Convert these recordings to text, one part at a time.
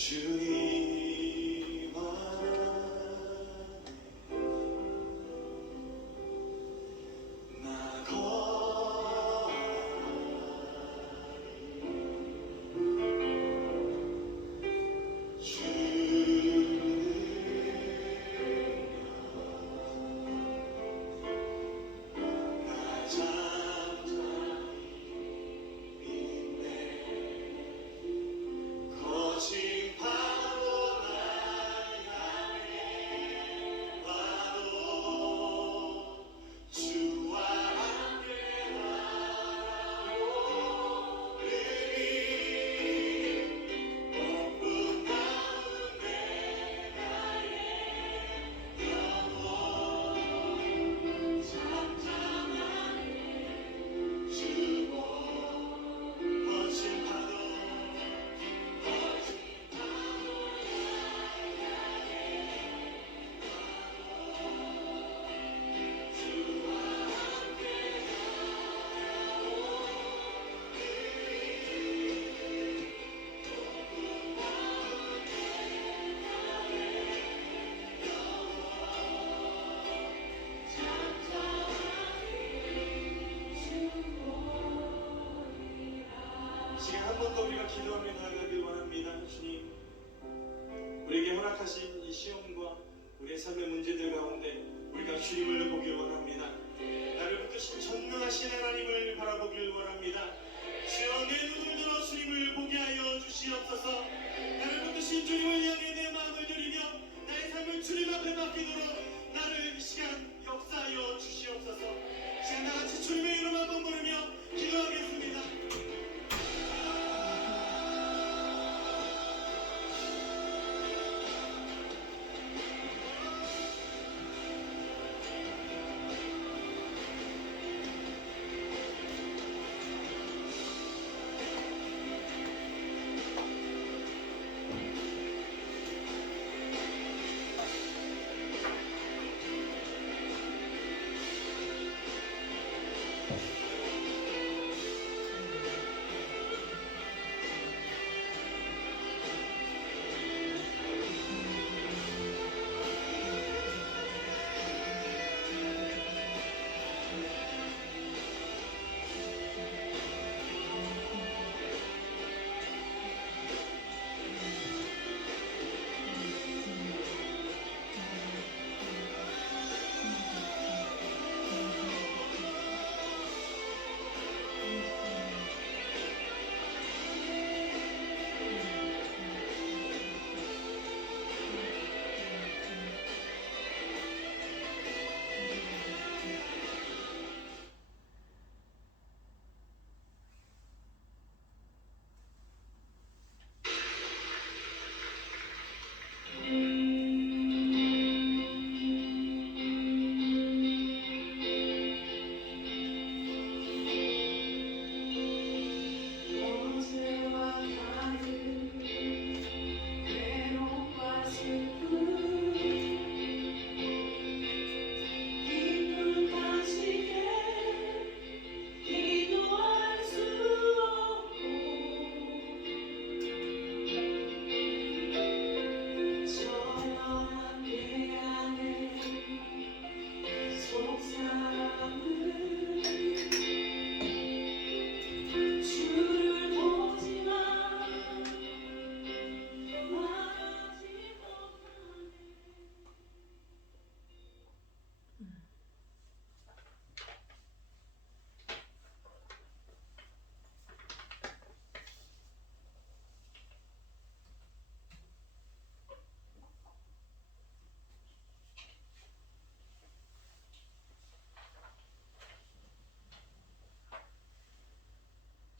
주님 안에 나 거하리 나 잠잠히 있네 거친 파도 날 향해 와도 주와 함께 바라보리 높은 가운데 나의 영혼 잠잠하게 주고 거친 파도 시간 한 번 더 우리가 기도하며 나아가길 원합니다. 주님, 우리에게 허락하신 이 시험과 우리의 삶의 문제들 가운데 우리가 주님을 보길 원합니다. 나를 붙드신 전능하신 하나님을 바라보길 원합니다. 주여 내 눈을 들어 주님을 보게 하여 주시옵소서. 나를 붙드신 주님을 향해 내 마음을 드리며 나의 삶을 주님 앞에 맡기도록 나를 이 시간 역사하여 주시옵소서. 시간 다같이 주님의 이름 한번 부르며 기도하겠습니다.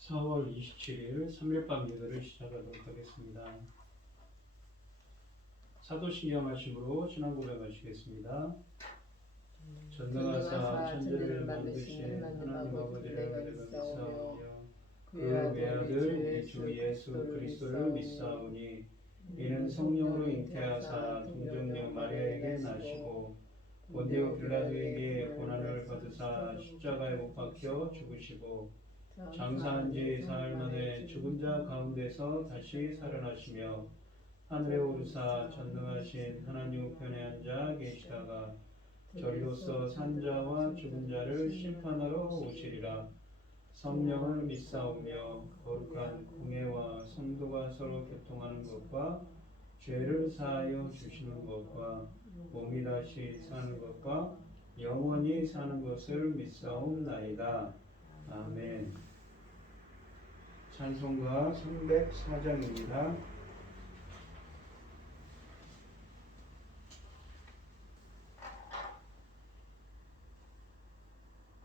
(4월 27일) 3일밤 예배를 시작하도록 하겠습니다. 사도신경 하심으로 신앙 고백하시겠습니다. 전능하사 천지를 만드신 하나님 아버지를 내가 믿사오며 그 외아들 우리 주 예수 그리스도를 믿사오니 이는 성령으로 잉태하사 동정녀 마리아에게 나시고 본디오 빌라도에게 고난을 받으사 십자가에 못 박혀 죽으시고 장사한 지 사흘 만에 죽은 자 가운데서 다시 살아나시며 하늘에 오르사 전능하신 하나님 우편에 앉아 계시다가 저리로서 산자와 죽은 자를 심판하러 오시리라. 성령을 믿사오며 거룩한 공예와 성도가 서로 교통하는 것과 죄를 사하여 주시는 것과 몸이 다시 사는 것과 영원히 사는 것을 믿사옵나이다. 아멘. 찬송가 304장입니다.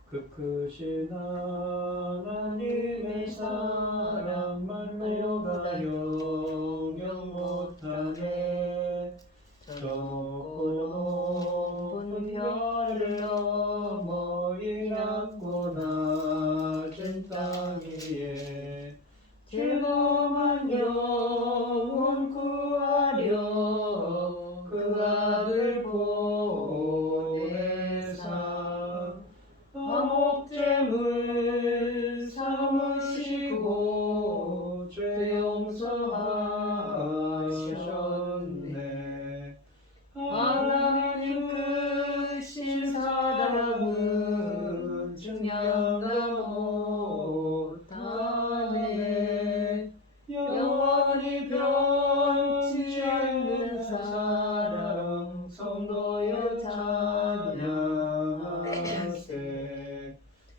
그 크신 하나님의 사랑 말로가 영영 못하네. 저 높은 별을 넘어 이 낮고 낮은 땅 위에 즐거운 영혼 구하려 그 아들 보내사 목재물 삼으시고 죄 용서하셨네. 하나님 크신 사랑은 증량다 못하네. 영원히 변치 않는 사랑 성도여 찬양하세.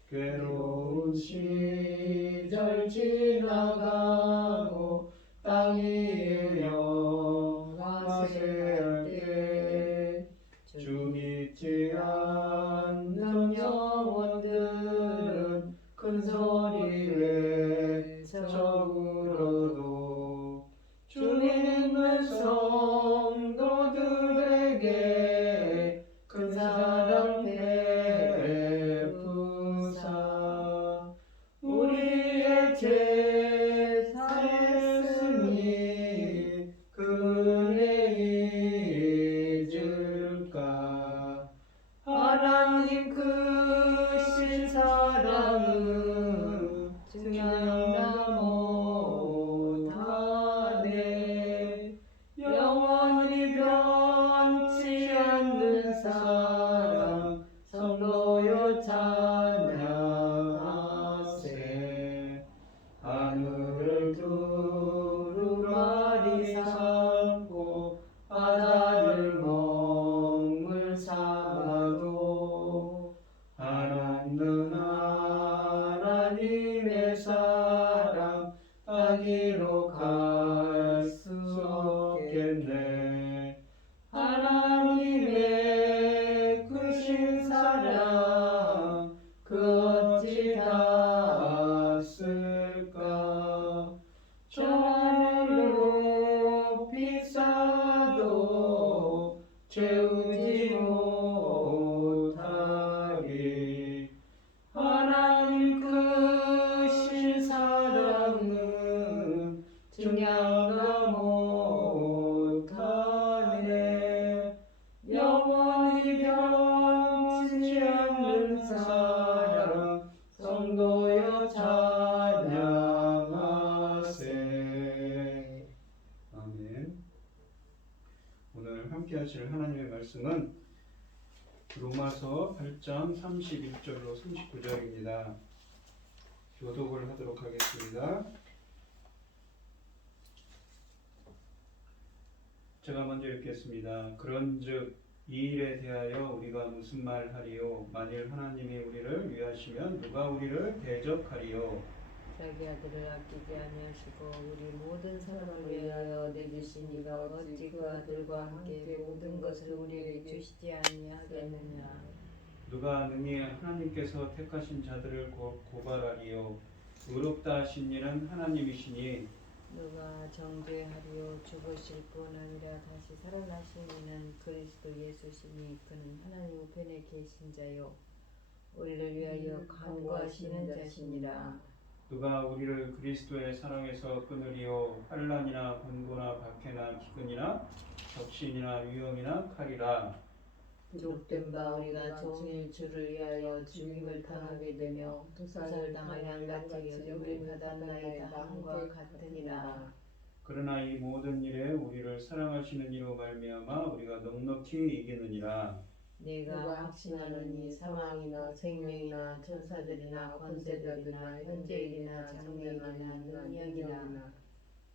괴로운 시절 지나가고 땅 위에 영화세할 때 주 믿지 않는 영혼들은 큰 소리 외쳐울어도 주 믿는 성도들에게 큰 사랑 베푸사 우리의 죄 사했으니 그 은혜 잊을까. 하나님 크신 사랑은 증량다 못하네. 영원히 변치 않는 사랑 성도여 찬양하세. 하늘을 두루마리 삼고 바다를 먹물 삼아도 하나는 하나님의 사랑 따기로 갈 수 없겠네. 하나님의 크신 사랑 그 어찌 닿았을까. 저 하늘로 높이 쌓아도 채우지 못하리. 하나님 크신 사랑은 증량다 못하네. 영원히 변치 않는 사랑 성도여 찬양하세. 아멘. 오늘 함께 하실 하나님의 말씀은 로마서 8장 31절로 39절입니다. 교독을 하도록 하겠습니다. 제가 먼저 읽겠습니다. 그런즉 이 일에 대하여 우리가 무슨 말하리요? 만일 하나님이 우리를 위하시면 누가 우리를 대적하리요? 자기 아들을 아끼지 아니하시고 우리 모든 사람을 위하여 내주신 이가 어찌 그 아들과 함께 모든 것을 우리에게 주시지 아니하겠느냐. 누가 능히 하나님께서 택하신 자들을 고발하리요? 의롭다 하신 이는 하나님이시니 누가 정죄하리요. 죽으실 뿐 아니라 다시 살아나신 이는 그리스도 예수시니 그는 하나님 우편에 계신 자요 우리를 위하여 간구하시는 자시니라. 누가 우리를 그리스도의 사랑에서 끊으리요? 환난이나 번고나 박해나 기근이나 적신이나 위험이나 칼이라. 족된 바 우리가 종일 주를 위하여 죽임을 당하게 되며 부살을 당할 양같이 여김을 받았나이다 함과 같으니라. 그러나 이 모든 일에 우리를 우리를 사랑하시는 이로 말미암아 우리가 넉넉히 이기느니라. 내가 확신하노니 사망이나 생명이나 천사들이나 권세들이나 현재일이나 장래일이나 능력이나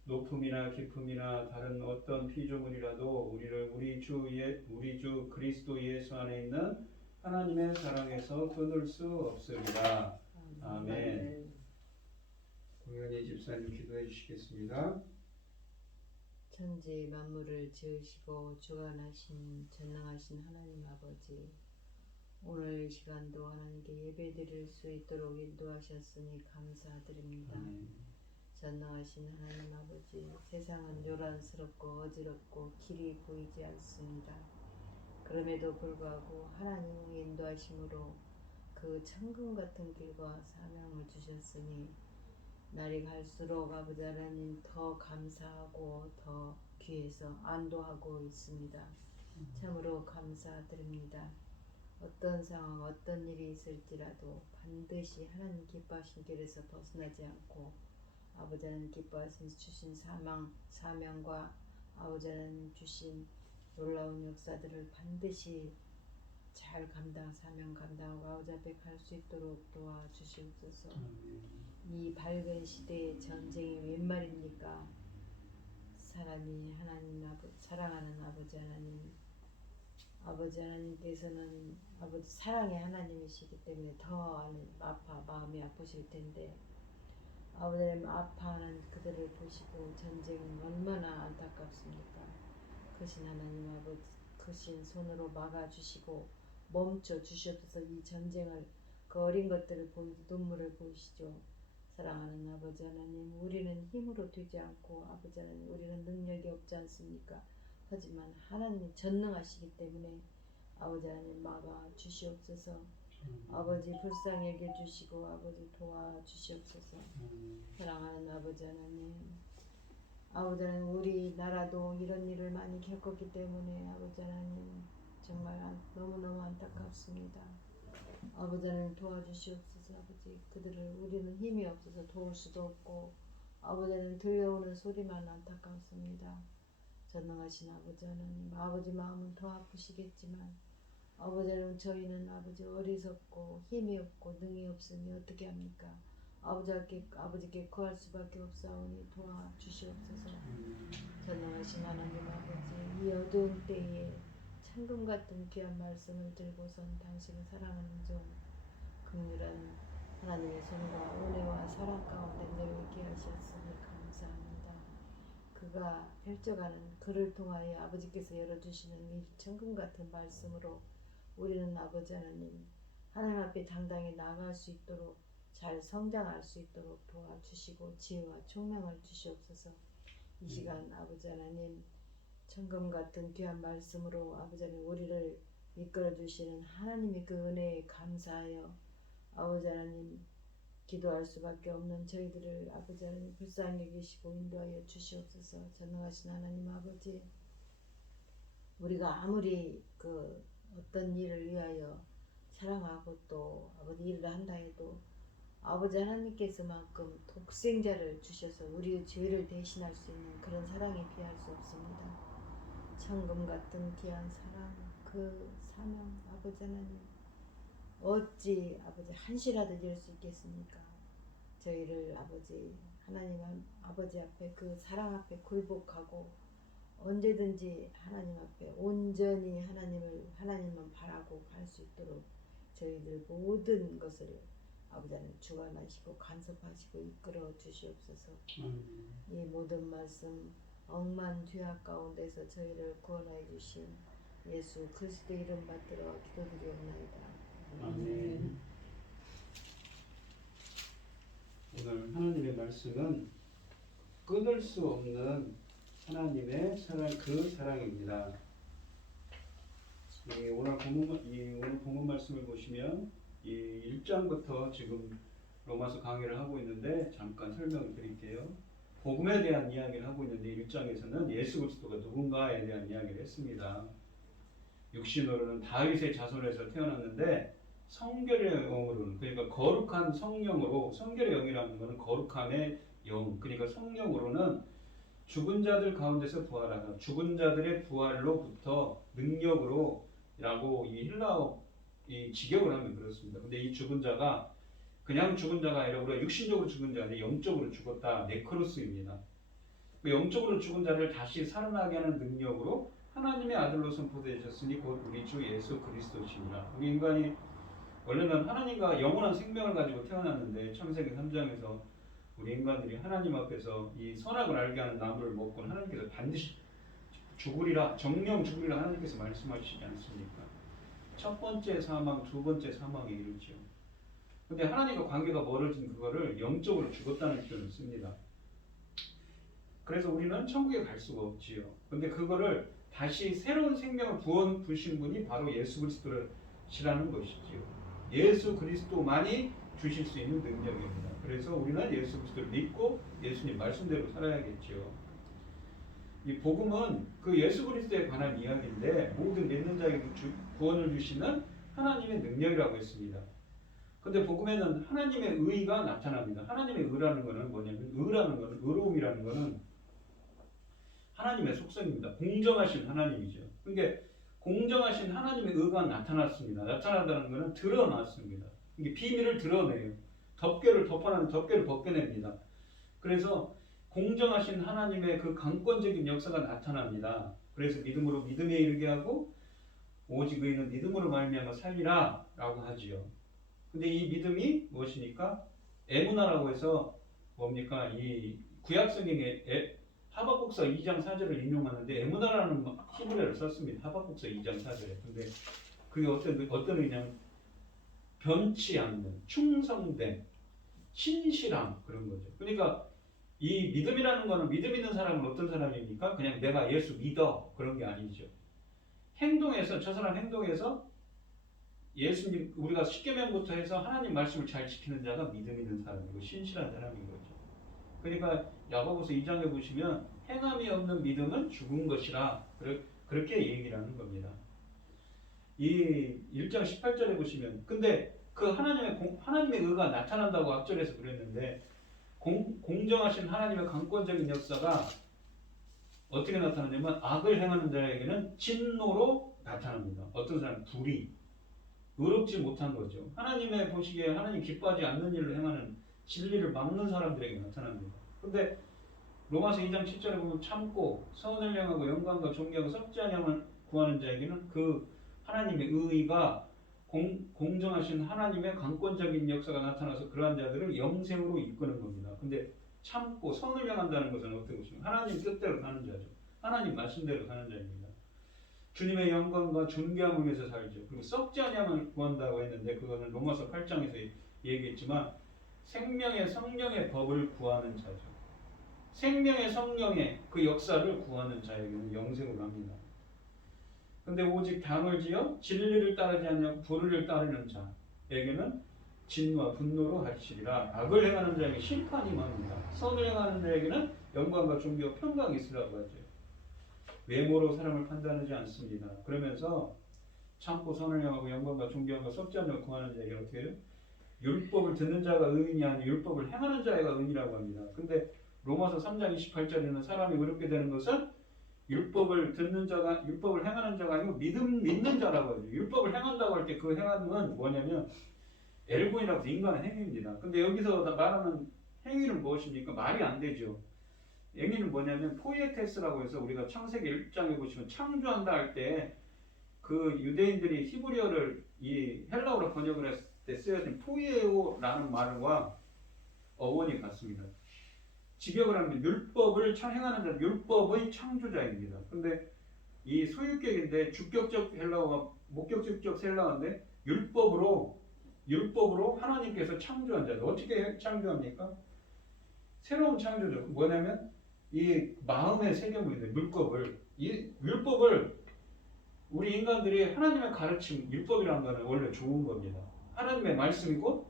높음이나 깊음이나 다른 어떤 피조물이라도 우리를 우리 주 그리스도 예수 안에 있는 하나님의 사랑에서 끊을 수 없으리라. 아멘. 공연희 집사님 기도해 주시겠습니다. 천지 만물을 지으시고 주관하신 전능하신 하나님 아버지, 오늘 이 시간도 하나님께 예배드릴 수 있도록 인도하셨으니 감사드립니다. 전능하신 하나님 아버지, 세상은 요란스럽고 어지럽고 길이 보이지 않습니다. 그럼에도 불구하고 하나님의 인도하심으로 그 천금 같은 길과 사명을 주셨으니 날이 갈수록 아버지 하나님 더 감사하고 더 귀해서 안도하고 있습니다. 참으로 감사드립니다. 어떤 상황, 어떤 일이 있을지라도 반드시 하나님 기뻐하신 길에서 벗어나지 않고 아버지 하나님 기뻐하신 주신 사명과 아버지 하나님 주신 놀라운 역사들을 반드시 잘 사명 감당하고 아버지 앞에 갈 수 있도록 도와주시옵소서. 이 밝은 시대의 전쟁이 웬 말입니까? 사람이 하나님 사랑하는 아버지 하나님께서는 아버지 사랑의 하나님이시기 때문에 더 마음이 아프실 텐데 아버지 하나님 아파하는 그들을 보시고 전쟁은 얼마나 안타깝습니까? 크신 하나님 아버지 크신 손으로 막아주시고 멈춰 주시옵소서. 이 전쟁을 그 어린 것들을 보이고 눈물을 보이시죠. 사랑하는 아버지 하나님, 우리는 힘으로 되지 않고 아버지 하나님 우리는 능력이 없지 않습니까? 하지만 하나님이 전능하시기 때문에 아버지 하나님 막아 주시옵소서. 아버지 불쌍히 여겨주시고 아버지 도와주시옵소서. 사랑하는 아버지 하나님, 아버지 하나님 우리나라도 이런 일을 많이 겪었기 때문에 아버지 하나님 정말 너무너무 안타깝습니다. 아버지 하나님 도와주시옵소서. 아버지 그들을 우리는 힘이 없어서 도울 수도 없고 아버지 하나님 들려오는 소리만 안타깝습니다. 전능하신 아버지 하나님, 아버지 마음은 더 아프시겠지만 아버지 하나님 저희는 아버지 어리석고 힘이 없고 능이 없으니 어떻게 합니까? 아버지께 구할 수밖에 없사오니 도와주시옵소서. 전능하신 하나님 아버지, 이 어두운 때에 천금 같은 귀한 말씀을 들고선 당신을 사랑하는 종 긍휼한 하나님의 손과 은혜와 사랑 가운데 늘 있게 하셨으니 감사합니다. 그가 펼쳐가는 그를 통하여 아버지께서 열어주시는 이 천금 같은 말씀으로 우리는 아버지 하나님 앞에 당당히 나아갈 수 있도록 잘 성장할 수 있도록 도와주시고 지혜와 총명을 주시옵소서. 이 시간 아버지 하나님 천금 같은 귀한 말씀으로 아버지 하나님 우리를 이끌어 주시는 하나님의 그 은혜에 감사하여 아버지 하나님 기도할 수밖에 없는 저희들을 아버지 하나님 불쌍히 여기시고 인도하여 주시옵소서. 전능하신 하나님 아버지, 우리가 아무리 그 어떤 일을 위하여 사랑하고 또 아버지 일을 한다 해도 아버지 하나님께서만큼 독생자를 주셔서 우리의 죄를 대신할 수 있는 그런 사랑에 비할 수 없습니다. 천금 같은 귀한 사랑, 그 사명 아버지 하나님 어찌 아버지 한시라도 될 수 있겠습니까? 저희를 아버지 하나님 아버지 앞에 그 사랑 앞에 굴복하고 언제든지 하나님 앞에 온전히 하나님만 바라고 갈 수 있도록 저희들 모든 것을 아버지 하나님 주관하시고 간섭하시고 이끌어 주시옵소서. 이 모든 말씀 억만 죄악 가운데서 저희를 구원하여 주신 예수 그리스도 이름 받들어 기도드리옵나이다. 아멘. 오늘 하나님의 말씀은 끊을 수 없는 하나님의 그 사랑입니다. 오늘 본문 말씀을 보시면 이 1장부터 지금 로마서 강의를 하고 있는데 잠깐 설명을 드릴게요. 복음에 대한 이야기를 하고 있는데 1장에서는 예수 그리스도가 누군가에 대한 이야기를 했습니다. 육신으로는 다윗의 자손에서 태어났는데 성결의 영으로는, 그러니까 거룩한 성령으로, 성결의 영이라는 것은 거룩함의 영, 그러니까 성령으로는 죽은 자들 가운데서 부활하다. 죽은 자들의 부활로부터 능력으로라고 이 헬라어 이 직역을 하면 그렇습니다. 근데 이 죽은 자가 그냥 죽은 자가 아니라 우리가 육신적으로 죽은 자가 아니라 영적으로 죽었다. 네크로스입니다. 그 영적으로 죽은 자를 다시 살아나게 하는 능력으로 하나님의 아들로 선포되셨으니 곧 우리 주 예수 그리스도시니라. 우리 인간이 원래는 하나님과 영원한 생명을 가지고 태어났는데 창세기 3장에서 우리 인간들이 하나님 앞에서 이 선악을 알게 하는 나무를 먹고는 하나님께서 반드시 죽으리라, 정령 죽으리라 하나님께서 말씀하시지 않습니까? 첫 번째 사망, 두 번째 사망에 이르죠. 근데 하나님과 관계가 멀어진 그거를 영적으로 죽었다는 표현을 씁니다. 그래서 우리는 천국에 갈 수가 없지요. 근데 그거를 다시 새로운 생명을 부어 주신 분이 바로 예수 그리스도시라는 것이지요. 예수 그리스도만이 주실 수 있는 능력입니다. 그래서 우리는 예수 그리스도를 믿고 예수님 말씀대로 살아야겠죠. 이 복음은 그 예수 그리스도에 관한 이야기인데 모든 믿는 자에게 구원을 주시는 하나님의 능력이라고 했습니다. 근데 복음에는 하나님의 의가 나타납니다. 하나님의 의라는 것은 뭐냐면 의로움이라는 것은 하나님의 속성입니다. 공정하신 하나님이죠. 그러니까 공정하신 하나님의 의가 나타났습니다. 나타난다는 것은 드러났습니다. 이게 비밀을 드러내요. 덮개를 덮어놓은 덮개를 벗겨냅니다. 그래서 공정하신 하나님의 그 강권적인 역사가 나타납니다. 그래서 믿음으로 믿음에 이르게 하고 오직 의인은 믿음으로 말미암아 살리라 라고 하지요. 근데 이 믿음이 무엇입니까? 에무나라고 해서 뭡니까? 이 구약성경에 하박국서 2장 4절을 인용하는데 에무나라는 히브리어를 썼습니다. 하박국서 2장 4절에. 근데 그게 어떤 의미냐면 변치 않는, 충성된, 신실함 그런 거죠. 그러니까 이 믿음이라는 거는 믿음 있는 사람은 어떤 사람입니까? 그냥 내가 예수 믿어 그런 게 아니죠. 행동에서 저 사람 행동에서 예수님 우리가 십계명부터 해서 하나님 말씀을 잘 지키는 자가 믿음 있는 사람이고 신실한 사람인 거죠. 그러니까 야고보서 2장에 보시면 행함이 없는 믿음은 죽은 것이라 그렇게 얘기를 하는 겁니다. 이 1장 18절에 보시면 근데 그 하나님의 의가 나타난다고 앞절에서 그랬는데 공정하신 하나님의 강권적인 역사가 어떻게 나타나냐면 악을 행하는 자에게는 진노로 나타납니다. 어떤 사람은 불의 의롭지 못한 거죠. 하나님의 보시기에 하나님 기뻐하지 않는 일을 행하는 진리를 막는 사람들에게 나타납니다. 근데 로마서 2장 7절에 보면 참고 선을 행하고 영광과 존귀하고 썩지 아니함을 구하는 자에게는 그 하나님의 의의가 공정하신 하나님의 강권적인 역사가 나타나서 그러한 자들을 영생으로 이끄는 겁니다. 근데 참고 선을 행한다는 것은 어떤 것입니까? 하나님 뜻대로 사는 자죠. 하나님 말씀대로 사는 자입니다. 주님의 영광과 존귀함을 위해서 살죠. 그리고 썩지 아니함을 구한다고 했는데 그것은 로마서 8장에서 얘기했지만 생명의 성령의 법을 구하는 자죠. 생명의 성령의 그 역사를 구하는 자에게는 영생으로 합니다. 근데 오직 당을 지어 진리를 따르지 않냐고 불의를 따르는 자에게는 진노와 분노로 하시리라. 악을 행하는 자에게 심판이 임합니다. 선을 행하는 자에게는 영광과 존귀와 평강이 있으라고 하죠. 외모로 사람을 판단하지 않습니다. 그러면서 참고 선을 행하고 영광과 존귀함과 썩지 않냐고 구하는 자에게 어떻게 해요? 율법을 듣는 자가 의인이 아닌 율법을 행하는 자가 의인이라고 합니다. 근데 로마서 3장 28절에는 사람이 의롭게 되는 것은 율법을 듣는 자가 율법을 행하는 자가 아니고 믿는 자라고 하죠. 율법을 행한다고 할 때 그 행함은 뭐냐면 엘고이라고 인간의 행위입니다. 근데 여기서 말하는 행위는 무엇입니까? 말이 안 되죠. 행위는 뭐냐면 포이에테스라고 해서 우리가 창세기 1장에 보시면 창조한다 할 때 그 유대인들이 히브리어를 이 헬라어로 번역을 했을 때 쓰여진 포이에오라는 말과 어원이 같습니다. 직역을 하면 율법을 행하는 자, 율법의 창조자입니다. 근데 이 소유격인데 주격적 헬라어와 목격적 헬라어인데 율법으로 하나님께서 창조한 자들. 어떻게 창조합니까? 새로운 창조죠. 뭐냐면 이 마음의 세계물인데 이 율법을 우리 인간들이 하나님의 가르침, 율법이라는 것은 원래 좋은 겁니다. 하나님의 말씀이고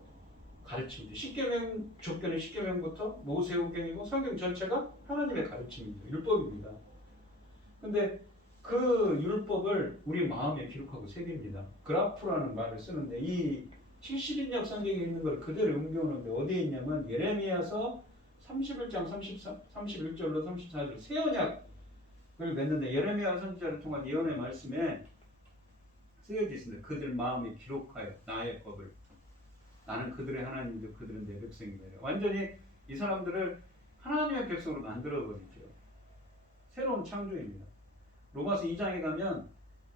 가르침이죠. 십계명 족견의 십계명부터 모세오경이고 성경 전체가 하나님의 가르침입니다. 율법입니다. 근데 그 율법을 우리 마음에 기록하고 새깁니다. 그라프라는 말을 쓰는데 이 70인역 성경에 있는 걸 그대로 옮겨오는데 어디에 있냐면 예레미야서 31장 31절로 34절 새 언약을 맺는데 예레미야 선지자를 통한 예언의 말씀에 쓰여져 있습니다. 그들 마음에 기록하여 나의 법을 나는 그들의 하나님이고 그들은 내 백성이다. 완전히 이 사람들을 하나님의 백성으로 만들어버리죠. 새로운 창조입니다. 로마서 2장에 가면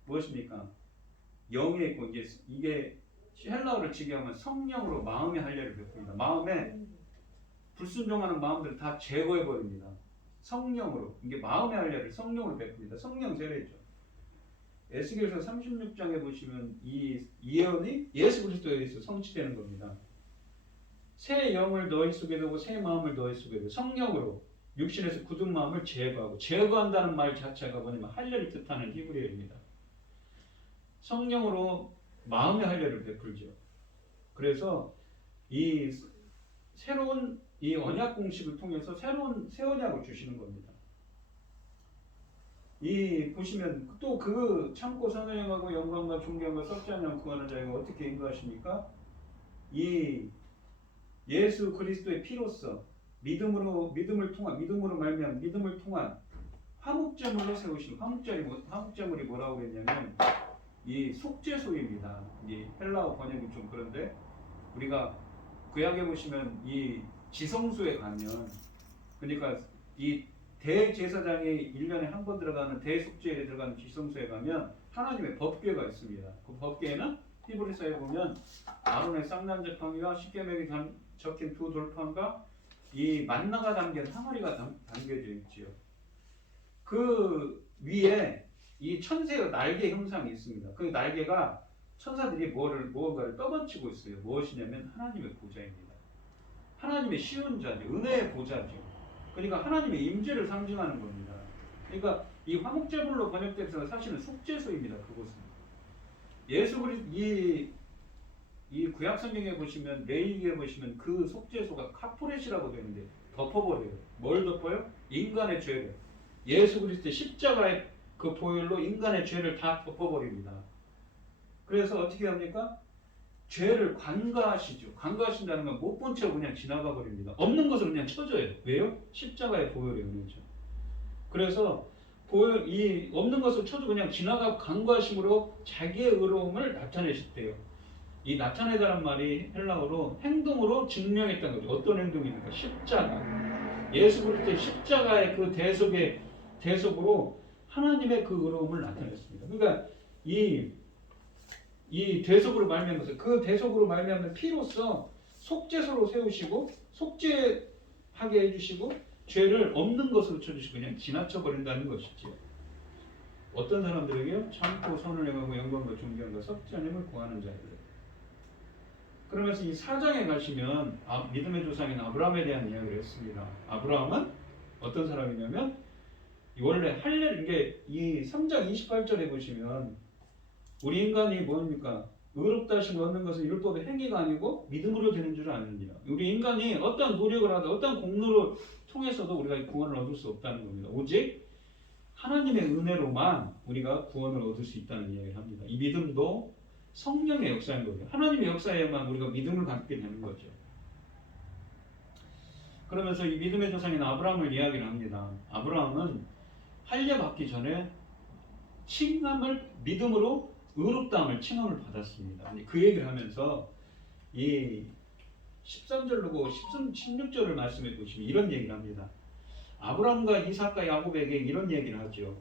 무엇입니까? 영에 있고 이게 헬라어를 직역하면 성령으로 마음의 할례를 베풉니다. 마음에 불순종하는 마음들을 다 제거해버립니다. 성령으로 이게 마음의 할례를 성령으로 베풉니다. 성령 세례죠. 에스겔서 36장에 보시면 이 예언이 예수 그리스도에 의해서 성취되는 겁니다. 새 영을 너희 속에 두고 새 마음을 너희 속에 두고 성령으로 육신에서 굳은 마음을 제거하고 제거한다는 말 자체가 뭐냐면 할례를 뜻하는 히브리어입니다. 성령으로 마음의 할례를 베풀죠. 그래서 이 새로운 이 언약 공식을 통해서 새로운 새 언약을 주시는 겁니다. 이 보시면 또 그 참고 선언하고 영광과 존경과 썩지 않는 구하는 자에게 어떻게 인도하십니까? 이 예수 그리스도의 피로써 믿음으로 말미암아 믿음을 통한 화목제물로 세우신 화목제물이 뭐라고 그랬냐면 이 속죄소입니다. 이 헬라어 번역이 좀 그런데 우리가 구약에 보시면 이 지성소에 가면 그러니까 이 대제사장이 1년에 한 번 들어가는 대속죄에 들어가는 지성소에 가면 하나님의 법궤가 있습니다. 그 법궤에는 히브리서에 보면 아론의 쌍난지팡이와 십계명이 적힌 두 돌판과 이 만나가 담긴 항아리가 담겨져 있지요. 그 위에 이 천사의 날개 형상이 있습니다. 그 날개가 천사들이 무언가를 떠받치고 있어요. 무엇이냐면 하나님의 보좌입니다. 하나님의 시온자죠. 은혜의 보좌죠. 그러니까 하나님의 임재를 상징하는 겁니다. 그러니까 이 화목제물로 번역돼서 사실은 속죄소입니다. 그곳은 예수 그리스도 이 구약 성경에 보시면 레위기에 보시면 그 속죄소가 카포렛이라고 되는데 덮어버려요. 뭘 덮어요? 인간의 죄를. 예수 그리스도의 십자가의 그 보혈로 인간의 죄를 다 덮어버립니다. 그래서 어떻게 합니까? 죄를 관가하시죠. 관가하신다는 건 못 본 채로 그냥 지나가 버립니다. 없는 것을 그냥 쳐줘요. 왜요? 십자가의 보혈의 은혜죠. 그래서 이 없는 것을 쳐도 그냥 지나가 관가하심으로 자기의 의로움을 나타내셨대요. 이 나타내다란 말이 헬라어로 행동으로 증명했다는 거죠. 어떤 행동입니까? 십자가. 예수 그리스도의 십자가의 그 대속으로 하나님의 그 의로움을 나타냈습니다. 그러니까 이 대속으로 말미암아서 그 대속으로 말미암는 피로써 속죄소로 세우시고 속죄하게 해주시고 죄를 없는 것으로 쳐주시고 그냥 지나쳐 버린다는 것이죠. 어떤 사람들에게요? 참고 선을 행하고 영광과 존경과 썩지 않음을 구하는 자들. 그러면서 이 4장에 가시면 믿음의 조상인 아브라함에 대한 이야기를 했습니다. 아브라함은 어떤 사람이냐면 원래 이게 이 3장 28절에 보시면 우리 인간이 뭡니까? 의롭다 하심을 얻는 것은 율법의 행위가 아니고 믿음으로 되는 줄 아느니라. 우리 인간이 어떤 노력을 하든 어떤 공로를 통해서도 우리가 구원을 얻을 수 없다는 겁니다. 오직 하나님의 은혜로만 우리가 구원을 얻을 수 있다는 이야기를 합니다. 이 믿음도 성령의 역사인 거죠. 하나님의 역사에만 우리가 믿음을 갖게 되는 거죠. 그러면서 이 믿음의 조상인 아브라함을 이야기를 합니다. 아브라함은 할례 받기 전에 칭함을 믿음으로 의롭다함을 칭함을 받았습니다. 그 얘기를 하면서 이 13절로 16절을 말씀해 보시면 이런 얘기를 합니다. 아브라함과 이삭과 야곱에게 이런 얘기를 하죠.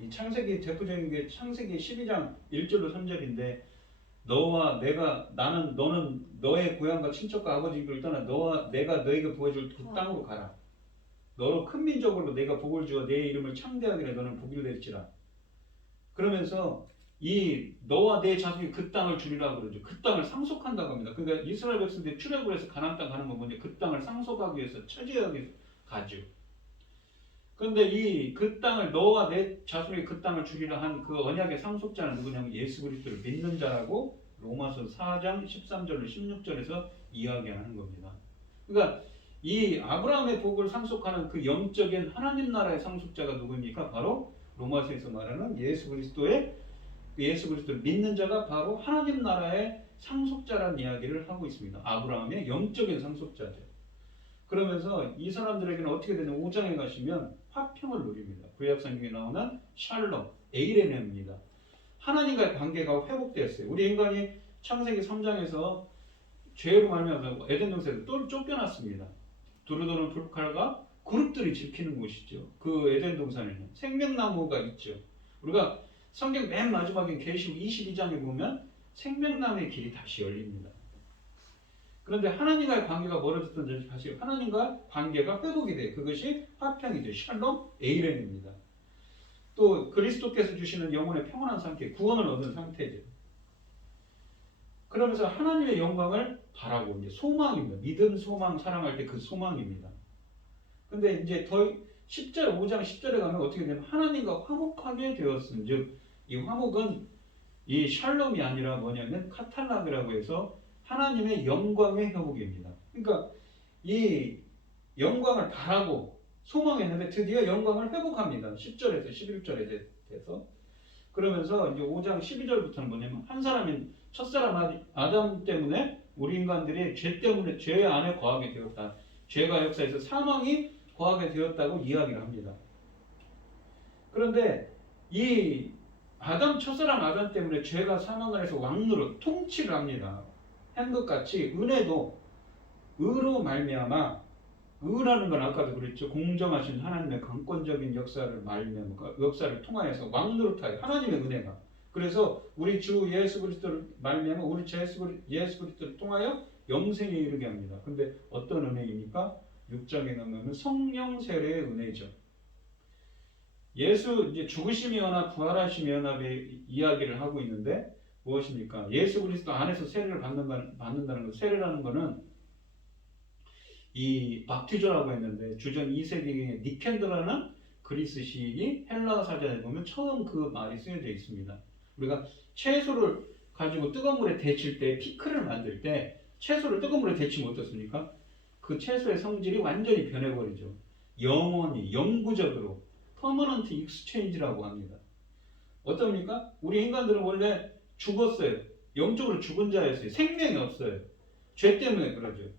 이 창세기 대표적인 게 창세기 12장 1절로 3절인데 너는 너의 고향과 친척과 아버지 집을 떠나 너와 내가 너에게 보여줄 그 땅으로 가라. 너로 큰 민족으로 내가 복을 주어 내 이름을 창대하게 해 너는 복이 될지라. 그러면서 이 너와 내 자손이 그 땅을 주리라 그러죠. 그 땅을 상속한다고 합니다. 그러니까 이스라엘 백성들이 출애굽을 해서 가나안 땅 가는 건 뭐냐? 그 땅을 상속하기 위해서 차지하기 위해서 가죠. 그런데 그 땅을 너와 내 자손이 그 땅을 주리라 한 그 언약의 상속자는 누구냐면 예수 그리스도를 믿는 자라고 로마서 4장 13절로 16절에서 이야기하는 겁니다. 그러니까 이 아브라함의 복을 상속하는 그 영적인 하나님 나라의 상속자가 누구입니까? 바로 로마서에서 말하는 예수 그리스도를 믿는 자가 바로 하나님 나라의 상속자라는 이야기를 하고 있습니다. 아브라함의 영적인 상속자죠. 그러면서 이 사람들에게는 어떻게 되냐? 5장에 가시면 화평을 누립니다. 구약 성경에 나오는 샬롬, 에이레네입니다. 하나님과의 관계가 회복되었어요. 우리 인간이 창세기 3장에서 죄로 말미암아 에덴 동산에서 또 쫓겨났습니다. 두루두루 불칼과 그룹들이 지키는 곳이죠. 그 에덴 동산에는 생명나무가 있죠. 우리가 성경 맨 마지막에 계시록 22장에 보면 생명나무의 길이 다시 열립니다. 그런데 하나님과의 관계가 멀어졌던 점이 사실 하나님과 관계가 회복이 돼요. 그것이 화평이 돼요. 샬롬 에이렌입니다. 또 그리스도께서 주시는 영혼의 평온한 상태, 구원을 얻은 상태죠. 그러면서 하나님의 영광을 바라고 이제 소망입니다. 믿음, 소망, 사랑할 때 그 소망입니다. 근데 이제 더 10절, 5장 10절에 가면 어떻게 되냐면 하나님과 화목하게 되었음. 즉, 이 화목은 이 샬롬이 아니라 뭐냐면 카탈락이라고 해서 하나님의 영광의 회복입니다. 그러니까 이 영광을 바라고 소망했는데 드디어 영광을 회복합니다. 10절에서 11절에 돼서 그러면서 이제 5장 12절부터는 뭐냐면 한 사람인 첫사람 아담 때문에 우리 인간들이 죄 때문에 죄 안에 거하게 되었다. 죄가 역사에서 사망이 거하게 되었다고 이야기를 합니다. 그런데 이 첫사람 아담 때문에 죄가 사망을 해서 왕노릇 통치를 합니다. 한 것 같이 은혜도 의로 말미암아 의라는 건 아까도 그랬죠. 공정하신 하나님의 강권적인 역사를 통하여서 왕노릇하여 하나님의 은혜가 그래서 우리 주 예수 그리스도를 말미암아 우리 예수 그리스도를 통하여 영생에 이르게 합니다. 근데 어떤 은혜입니까? 6장에 나오면 성령 세례의 은혜죠. 예수 이제 죽으심의 연합, 부활하심의 연합의 이야기를 하고 있는데 무엇입니까? 예수 그리스도 안에서 세례를 받는다는 것. 세례라는 것은 이 박티조라고 했는데 주전 2세기에 니켄더라는 그리스 시인이 헬라어 사전에 보면 처음 그 말이 쓰여져 있습니다. 우리가 채소를 가지고 뜨거운 물에 데칠 때 피클을 만들 때 채소를 뜨거운 물에 데치면 어떻습니까? 그 채소의 성질이 완전히 변해버리죠. 영원히 영구적으로 퍼머넌트 익스체인지라고 합니다. 어떻습니까? 우리 인간들은 원래 죽었어요. 영적으로 죽은 자였어요. 생명이 없어요. 죄 때문에 그러죠.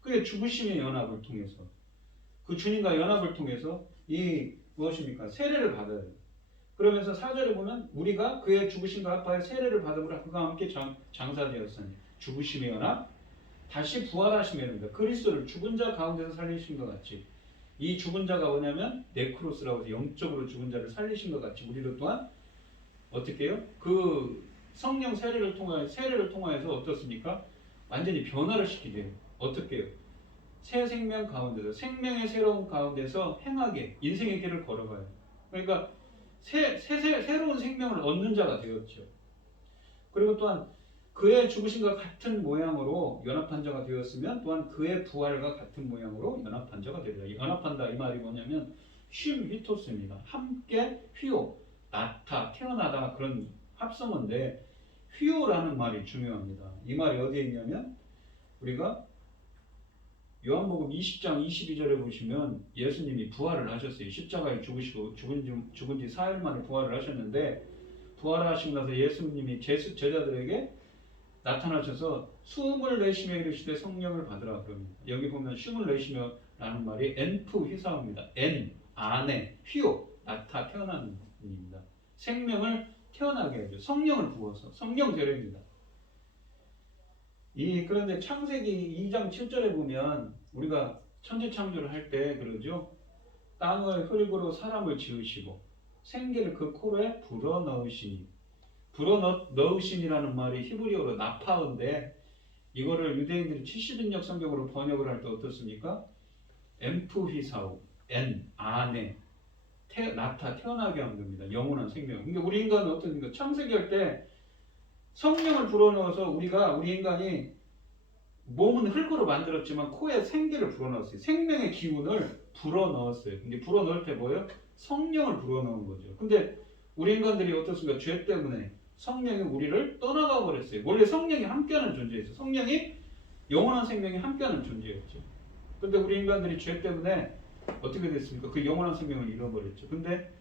그게 죽으심의 연합을 통해서 그 주님과 연합을 통해서 이 무엇입니까? 세례를 받아야 돼요. 그러면서 4절에 보면 우리가 그의 죽으심과 합하여 세례를 받음으로 그가 함께 장사되었으니 죽으심의 연합 다시 부활하심의 연합입니다. 그리스도를 죽은 자 가운데서 살리신 것 같이 이 죽은 자가 뭐냐면 네크로스라고 해서 영적으로 죽은 자를 살리신 것 같이 우리도 또한 어떻게 해요? 그 성령 세례를 통하여서 어떻습니까? 완전히 변화를 시키게 해요. 어떻게 해요? 새 생명 가운데서 생명의 새로운 가운데서 행하게 인생의 길을 걸어가요. 그러니까 새로운 생명을 얻는 자가 되었죠. 그리고 또한 그의 죽으심과 같은 모양으로 연합한 자가 되었으면 또한 그의 부활과 같은 모양으로 연합한 자가 되리라. 연합한다 이 말이 뭐냐면 쉼휘토스입니다. 함께 휘오, 나타, 태어나다 그런 합성어인데 휘오라는 말이 중요합니다. 이 말이 어디에 있냐면 우리가 요한복음 20장 22절에 보시면 예수님이 부활을 하셨어요. 십자가에 죽으시고 죽은 지 4일 만에 부활을 하셨는데 부활하시고 나서 예수님이 제자들에게 나타나셔서 숨을 내쉬며 이르시되 성령을 받으라 그럽니다. 여기 보면 숨을 내쉬며 라는 말이 엔프 휘사입니다. 엔, 안에, 휘오, 나타, 태어나는 분입니다. 생명을 태어나게 해줘. 성령을 부어서 성령 세례입니다. 그런데 창세기 2장 7절에 보면 우리가 천지 창조를 할 때 그러죠. 땅을 흙으로 사람을 지으시고 생기를 그 코로에 불어넣으시니 불어넣으신이라는 말이 히브리어로 나파인데 이거를 유대인들이 70인역 성경으로 번역을 할 때 어떻습니까? 엠프휘사우, 엔, 안에 나타, 태어나게 하는 겁니다. 영원한 생명. 그러니까 우리 인간은 어떻습니까? 창세기 할 때 성령을 불어넣어서 우리 인간이 몸은 흙으로 만들었지만 코에 생기를 불어넣었어요. 생명의 기운을 불어넣었어요. 근데 불어넣을 때 뭐예요? 성령을 불어넣은 거죠. 근데 우리 인간들이 어떻습니까? 죄 때문에 성령이 우리를 떠나가 버렸어요. 원래 성령이 함께하는 존재였어요. 성령이 영원한 생명이 함께하는 존재였죠. 근데 우리 인간들이 죄 때문에 어떻게 됐습니까? 그 영원한 생명을 잃어버렸죠. 근데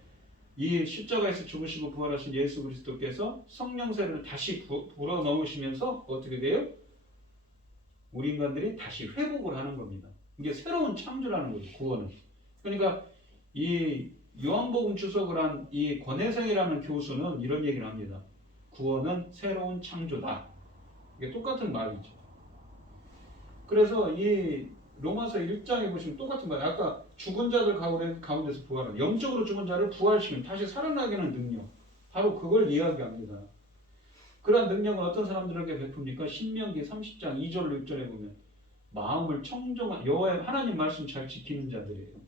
이 십자가에서 죽으시고 부활하신 예수 그리스도께서 성령 세례를 다시 불어넣으시면서 어떻게 돼요? 우리 인간들이 다시 회복을 하는 겁니다. 이게 새로운 창조라는 거죠. 구원은. 그러니까 이 요한복음 주석을 한 이 권혜생이라는 교수는 이런 얘기를 합니다. 구원은 새로운 창조다. 이게 똑같은 말이죠. 그래서 이 로마서 1장에 보시면 똑같은 말. 아까 죽은 자들 가운데서 부활하는 영적으로 죽은 자를 부활시키는 다시 살아나게 하는 능력. 바로 그걸 이야기합니다. 그러한 능력은 어떤 사람들에게 베풉니까? 신명기 30장 2절 6절에 보면 마음을 청정한 여호와의 하나님 말씀 잘 지키는 자들이에요.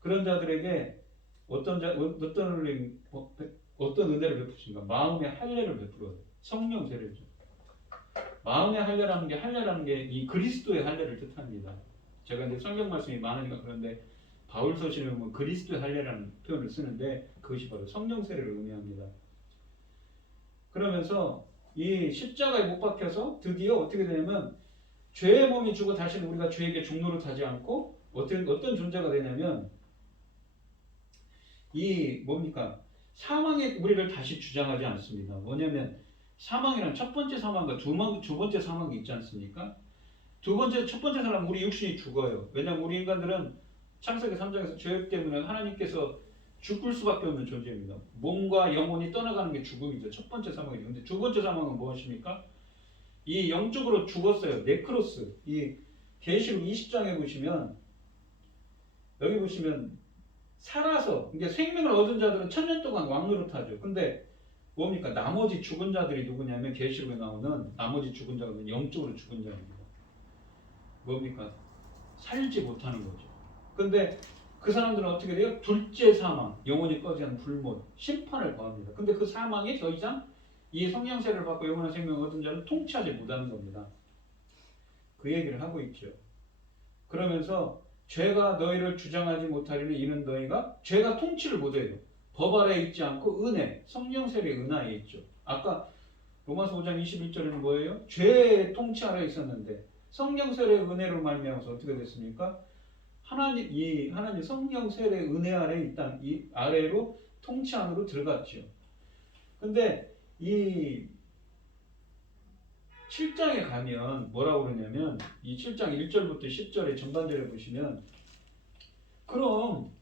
그런 자들에게 어떤 은혜를 베푸신가? 마음의 할례를 베풀어요. 성령 세례죠. 마음의 할례라는 게 이 그리스도의 할례를 뜻합니다. 제가 이제 성경 말씀이 많으니까 그런데 바울 서신에 보면 그리스도의 할례라는 표현을 쓰는데 그것이 바로 성령 세례를 의미합니다. 그러면서 이 십자가에 못 박혀서 드디어 어떻게 되냐면 죄의 몸이 죽어 다시는 우리가 죄에게 종노릇하지 않고 어떤 존재가 되냐면 이 뭡니까? 사망의 우리를 다시 주장하지 않습니다. 뭐냐면 사망이란 첫 번째 사망과 두 번째 사망이 있지 않습니까? 첫 번째 사람은 우리 육신이 죽어요. 왜냐하면 우리 인간들은 창세기 3장에서 죄 때문에 하나님께서 죽을 수밖에 없는 존재입니다. 몸과 영혼이 떠나가는 게 죽음이죠. 첫 번째 사망이죠. 근데 두 번째 사망은 무엇입니까? 이 영적으로 죽었어요. 네크로스. 이 계시록 20장에 보시면 여기 보시면 살아서 이게 생명을 얻은 자들은 1000년 동안 왕노릇하죠. 근데 뭡니까? 나머지 죽은 자들이 누구냐면 계시록에 나오는 나머지 죽은 자가 영적으로 죽은 자입니다. 뭡니까? 살지 못하는 거죠. 근데 그 사람들은 어떻게 돼요? 둘째 사망, 영혼이 꺼지는 불못, 심판을 받습니다. 근데 그 사망이 더 이상 이 성령 세례를 받고 영원한 생명을 얻은 자는 통치하지 못하는 겁니다. 그 얘기를 하고 있죠. 그러면서 죄가 너희를 주장하지 못하리니 이는 너희가 죄가 통치를 못해요. 법 아래에 있지 않고 은혜, 성령 세례의 은하에 있죠. 아까 로마서 5장 21절에는 뭐예요? 죄의 통치 아래에 있었는데 성령 세례의 은혜로 말미암아서 어떻게 됐습니까? 하나님 성령 세례의 은혜 아래에 있다. 이 아래로 통치 안으로 들어갔죠. 근데 이 7장에 가면 뭐라고 그러냐면 이 7장 1절부터 10절의 전반절에 보시면 그럼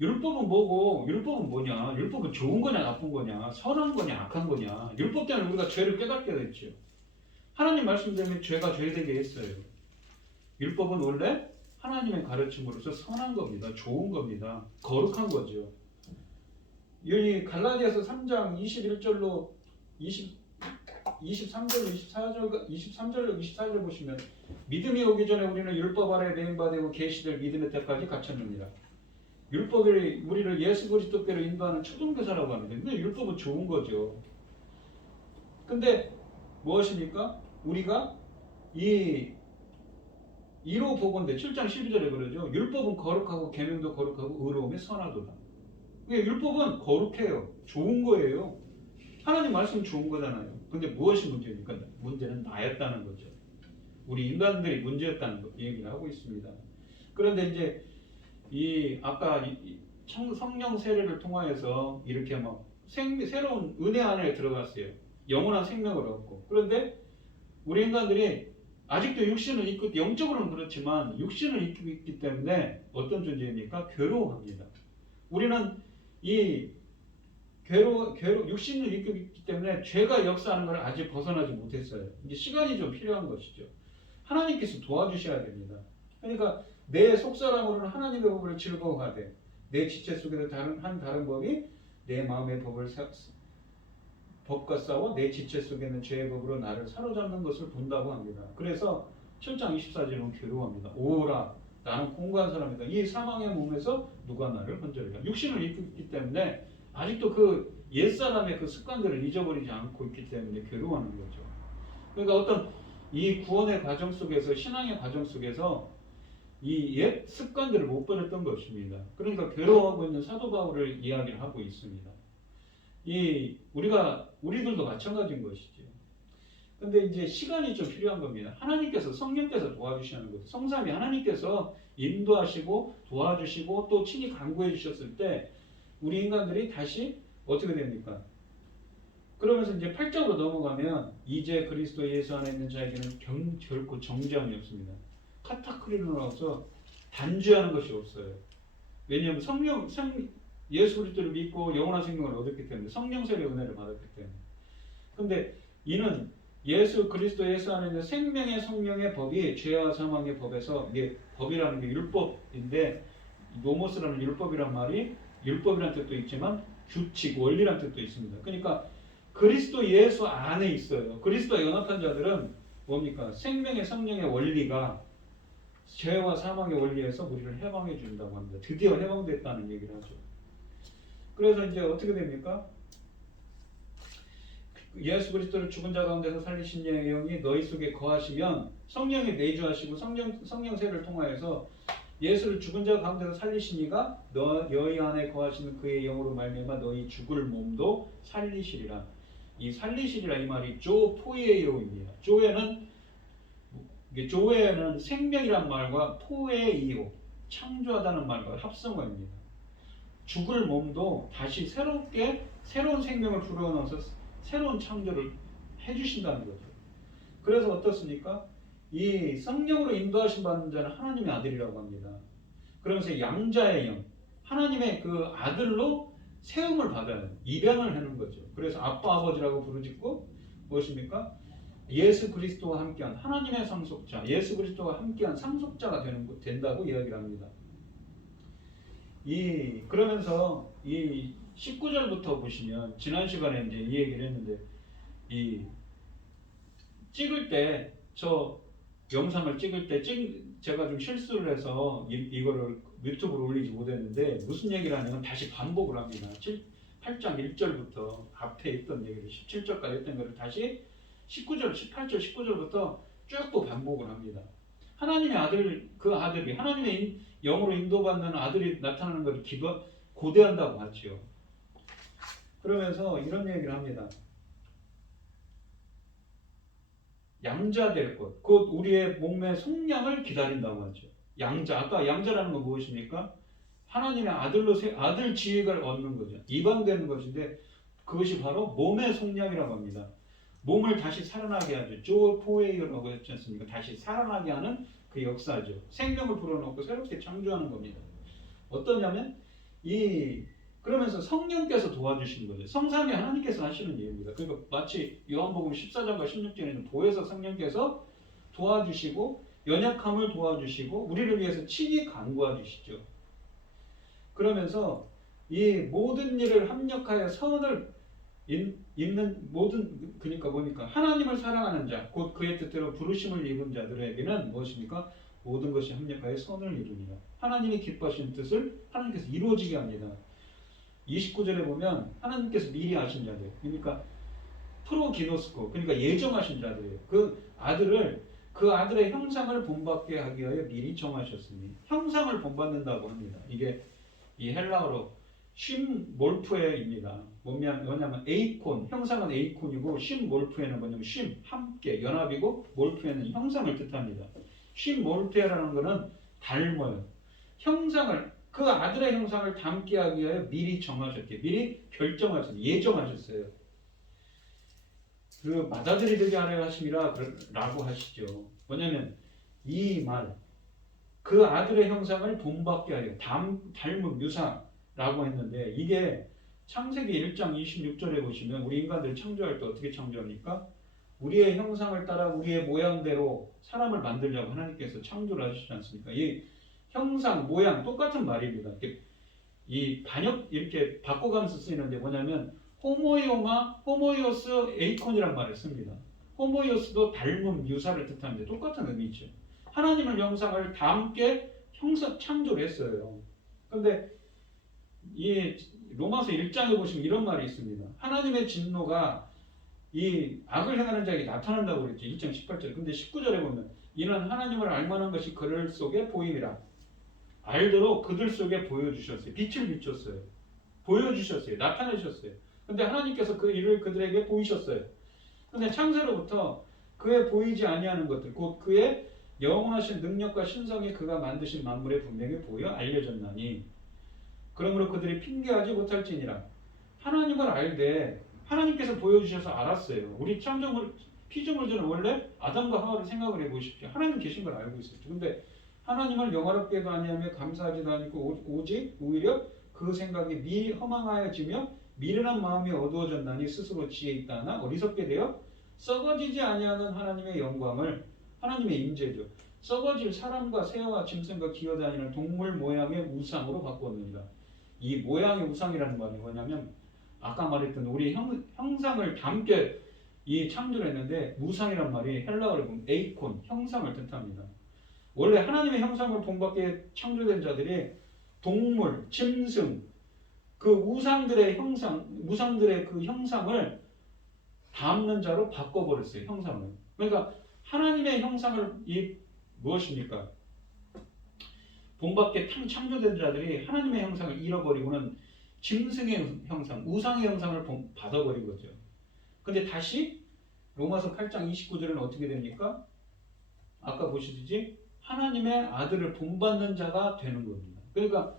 율법은 뭐고 율법은 뭐냐? 율법은 좋은 거냐 나쁜 거냐? 선한 거냐 악한 거냐? 율법 때문에 우리가 죄를 깨닫게 됐죠. 하나님 말씀대로 죄가 죄되게 했어요. 율법은 원래 하나님의 가르침으로서 선한 겁니다. 좋은 겁니다. 거룩한 거죠. 여기 갈라디아서 3장 21절로 23절, 24절 보시면 믿음이 오기 전에 우리는 율법 아래 매인받고 계시될 믿음의 때까지 갇혔느니라. 율법이 우리를 예수 그리스도께로 인도하는 초등교사라고 하는데 근데 율법은 좋은 거죠. 근데 무엇입니까? 우리가 이로 보건대 7장 12절에 그러죠. 율법은 거룩하고 계명도 거룩하고 의로움이 선하도다. 율법은 거룩해요. 좋은 거예요. 하나님 말씀은 좋은 거잖아요. 근데 무엇이 문제입니까? 문제는 나였다는 거죠. 우리 인간들이 문제였다는 거 얘기를 하고 있습니다. 그런데 이제 아까 성령 세례를 통하여서 이렇게 막 새로운 은혜 안에 들어갔어요. 영원한 생명을 얻고. 그런데 우리 인간들이 아직도 육신을 입고 영적으로는 그렇지만 육신을 입고 있기 때문에 어떤 존재입니까? 괴로워합니다. 우리는 이 육신을 입고 있기 때문에 죄가 역사하는 걸 아직 벗어나지 못했어요. 이제 시간이 좀 필요한 것이죠. 하나님께서 도와주셔야 됩니다. 그러니까 내 속사람으로는 하나님의 법을 즐거워하되 내 지체 속에서 다른 법이 내 마음의 법과 싸워 내 지체 속에 있는 죄의 법으로 나를 사로잡는 것을 본다고 합니다. 그래서 7장 24절은 괴로워합니다. 오라 나는 공고한 사람이다. 이 사망의 몸에서 누가 나를 건져리라. 육신을 입고 있기 때문에 아직도 그 옛사람의 그 습관들을 잊어버리지 않고 있기 때문에 괴로워하는 거죠. 그러니까 어떤 이 구원의 과정 속에서 신앙의 과정 속에서 이 옛 습관들을 못 버렸던 것입니다. 그러니까 괴로워하고 있는 사도 바울을 이야기를 하고 있습니다. 우리들도 마찬가지인 것이죠. 근데 이제 시간이 좀 필요한 겁니다. 하나님께서 성령께서 도와주시는 거죠. 성삼위 하나님께서 인도하시고 도와주시고 또 친히 간구해 주셨을 때 우리 인간들이 다시 어떻게 됩니까? 그러면서 이제 8장으로 넘어가면 이제 그리스도 예수 안에 있는 자에게는 결코 정죄함이 없습니다. 카타크리노라서 단죄하는 것이 없어요. 왜냐하면 예수 그리스도를 믿고 영원한 생명을 얻었기 때문에, 성령세례 은혜를 받았기 때문에. 근데 이는 예수 그리스도 예수 안에 있는 생명의 성령의 법이 죄와 사망의 법에서, 이게 법이라는 게 율법인데, 노모스라는 율법이란 말이 율법이라는 뜻도 있지만 규칙, 원리라는 뜻도 있습니다. 그러니까 그리스도 예수 안에 있어요. 그리스도와 연합한 자들은 뭡니까? 생명의 성령의 원리가 죄와 사망의 원리에서 우리를 해방해 준다고 합니다. 드디어 해방됐다는 얘기를 하죠. 그래서 이제 어떻게 됩니까? 예수 그리스도를 죽은 자 가운데서 살리신 영이 너희 속에 거하시면, 성령이 내주하시고 성령 세를 통하여서 예수를 죽은 자 가운데서 살리신 이가 너희 안에 거하시는 그의 영으로 말미암아 너희 죽을 몸도 살리시리라. 이 살리시리라 이 말이 조포에이오입니다. 조에는 생명이란 말과 포에이오, 창조하다는 말과 합성어입니다. 죽을 몸도 다시 새로운 생명을 불어넣어서 새로운 창조를 해주신다는 거죠. 그래서 어떻습니까? 이 성령으로 인도하심 받는 자는 하나님의 아들이라고 합니다. 그러면서 양자의 영, 하나님의 그 아들로 세움을 받아요. 입양을 하는 거죠. 그래서 아빠 아버지라고 부르짖고 무엇입니까? 예수 그리스도와 함께한 하나님의 상속자, 예수 그리스도와 함께한 상속자가 된다고 이야기를 합니다. 그러면서 이 19절부터 보시면, 지난 시간에 이제 이 얘기를 했는데, 찍을 때, 저 영상을 찍을 때 제가 좀 실수를 해서 이거를 유튜브로 올리지 못했는데, 무슨 얘기를 하냐면 다시 반복을 합니다. 8장 1절부터 앞에 있던 얘기를 17절까지 했던 것을 다시 19절, 18절, 19절부터 쭉 또 반복을 합니다. 하나님의 아들, 그 아들이 하나님의 영으로 인도받는 아들이 나타나는 것을 고대한다고 하죠. 그러면서 이런 얘기를 합니다. 양자될 것, 곧 우리의 몸의 속량을 기다린다고 하죠. 양자, 아까 양자라는 건 무엇입니까? 하나님의 아들 지위를 얻는 거죠. 이방되는 것인데, 그것이 바로 몸의 속량이라고 합니다. 몸을 다시 살아나게 하죠. 조포에이라고 했지 않습니까? 다시 살아나게 하는 그 역사죠. 생명을 불어넣고 새롭게 창조하는 겁니다. 어떠냐면 그러면서 성령께서 도와주시는 거죠. 성삼위 하나님께서 하시는 일입니다. 그러니까 마치 요한복음 14장과 16절에는 보혜사 성령께서 도와주시고 연약함을 도와주시고 우리를 위해서 친히 간구하시죠. 그러면서 이 모든 일을 합력하여 선을 입는 그러니까 뭡니까? 하나님을 사랑하는 자, 곧 그의 뜻대로 부르심을 입은 자들에게는 무엇입니까? 모든 것이 합력하여 선을 이루니라. 하나님이 기뻐하시는 뜻을 하나님께서 이루어지게 합니다. 29절에 보면 하나님께서 미리 아신 자들, 그러니까 프로기노스코, 그러니까 예정하신 자들이에요. 그 아들의 형상을 본받게 하기 위하여 미리 정하셨으니, 형상을 본받는다고 합니다. 이게 이 헬라어로 쉼몰프에입니다. 뭐냐면 에이콘, 형상은 에이콘이고 쉼몰프에는 뭐냐면 함께, 연합이고 몰프에는 형상을 뜻합니다. 쉼몰프에라는 것은 닮아요. 그 아들의 형상을 담게 하기 위하여 미리 정하셨기에, 미리 결정하셨어요. 예정하셨어요. 그 맏아들이 되게 하려 하심이라 라고 하시죠. 뭐냐면 이 말, 그 아들의 형상을 본받게 하여, 닮은 유사라고 했는데, 이게 창세기 1장 26절에 보시면 우리 인간들 창조할 때 어떻게 창조합니까? 우리의 형상을 따라 우리의 모양대로 사람을 만들려고 하나님께서 창조를 하시지 않습니까? 이 형상, 모양 똑같은 말입니다. 이 반역 이렇게 바꿔가면서 쓰이는데 뭐냐면 호모이오스 에이콘이란 말을 씁니다. 호모이오스도 닮음, 유사를 뜻하는데 똑같은 의미죠. 하나님의 형상을 담게 창조를 했어요. 그런데 이 로마서 1장에 보시면 이런 말이 있습니다. 하나님의 진노가 이 악을 행하는 자에게 나타난다고 그랬죠. 1장 18절에. 근데 19절에 보면 이는 하나님을 알만한 것이 그들 속에 보임이라. 알도록 그들 속에 보여주셨어요. 빛을 비췄어요. 보여주셨어요. 나타내셨어요. 근데 하나님께서 그 일을 그들에게 보이셨어요. 근데 창세로부터 그의 보이지 아니하는 것들, 곧 그의 영원하신 능력과 신성이 그가 만드신 만물에 분명히 보여 알려졌나니, 그러므로 그들이 핑계하지 못할지니라. 하나님을 알되 하나님께서 보여주셔서 알았어요. 우리 피조물들은 원래 아담과 하와를 생각을 해보십시오. 하나님 계신 걸 알고 있었죠. 근데 하나님을 영화롭게도 아니하며 감사하지도 않고 오직 오히려 그 생각이 미리 허망하여지며 미련한 마음이 어두워졌나니 스스로 지혜 있다 하나 어리석게 되어 썩어지지 아니하는 하나님의 영광을, 하나님의 임재죠, 썩어질 사람과 새와 짐승과 기어다니는 동물 모양의 우상으로 바꾸었느니라. 이 모양의 우상이라는 말이 뭐냐면 아까 말했던 우리 형상을 담게 이 창조를 했는데, 우상이란 말이 헬라어로 보면 에이콘, 형상을 뜻합니다. 원래 하나님의 형상을 본받게 창조된 자들이 동물, 짐승, 그 우상들의 그 형상을 담는 자로 바꿔버렸어요. 형상을. 그러니까 하나님의 형상을 무엇입니까? 본받게 창조된 자들이 하나님의 형상을 잃어버리고는 짐승의 형상, 우상의 형상을 받아버린 거죠. 근데 다시 로마서 8장 29절은 어떻게 됩니까? 아까 보시듯이 하나님의 아들을 본받는 자가 되는 겁니다. 그러니까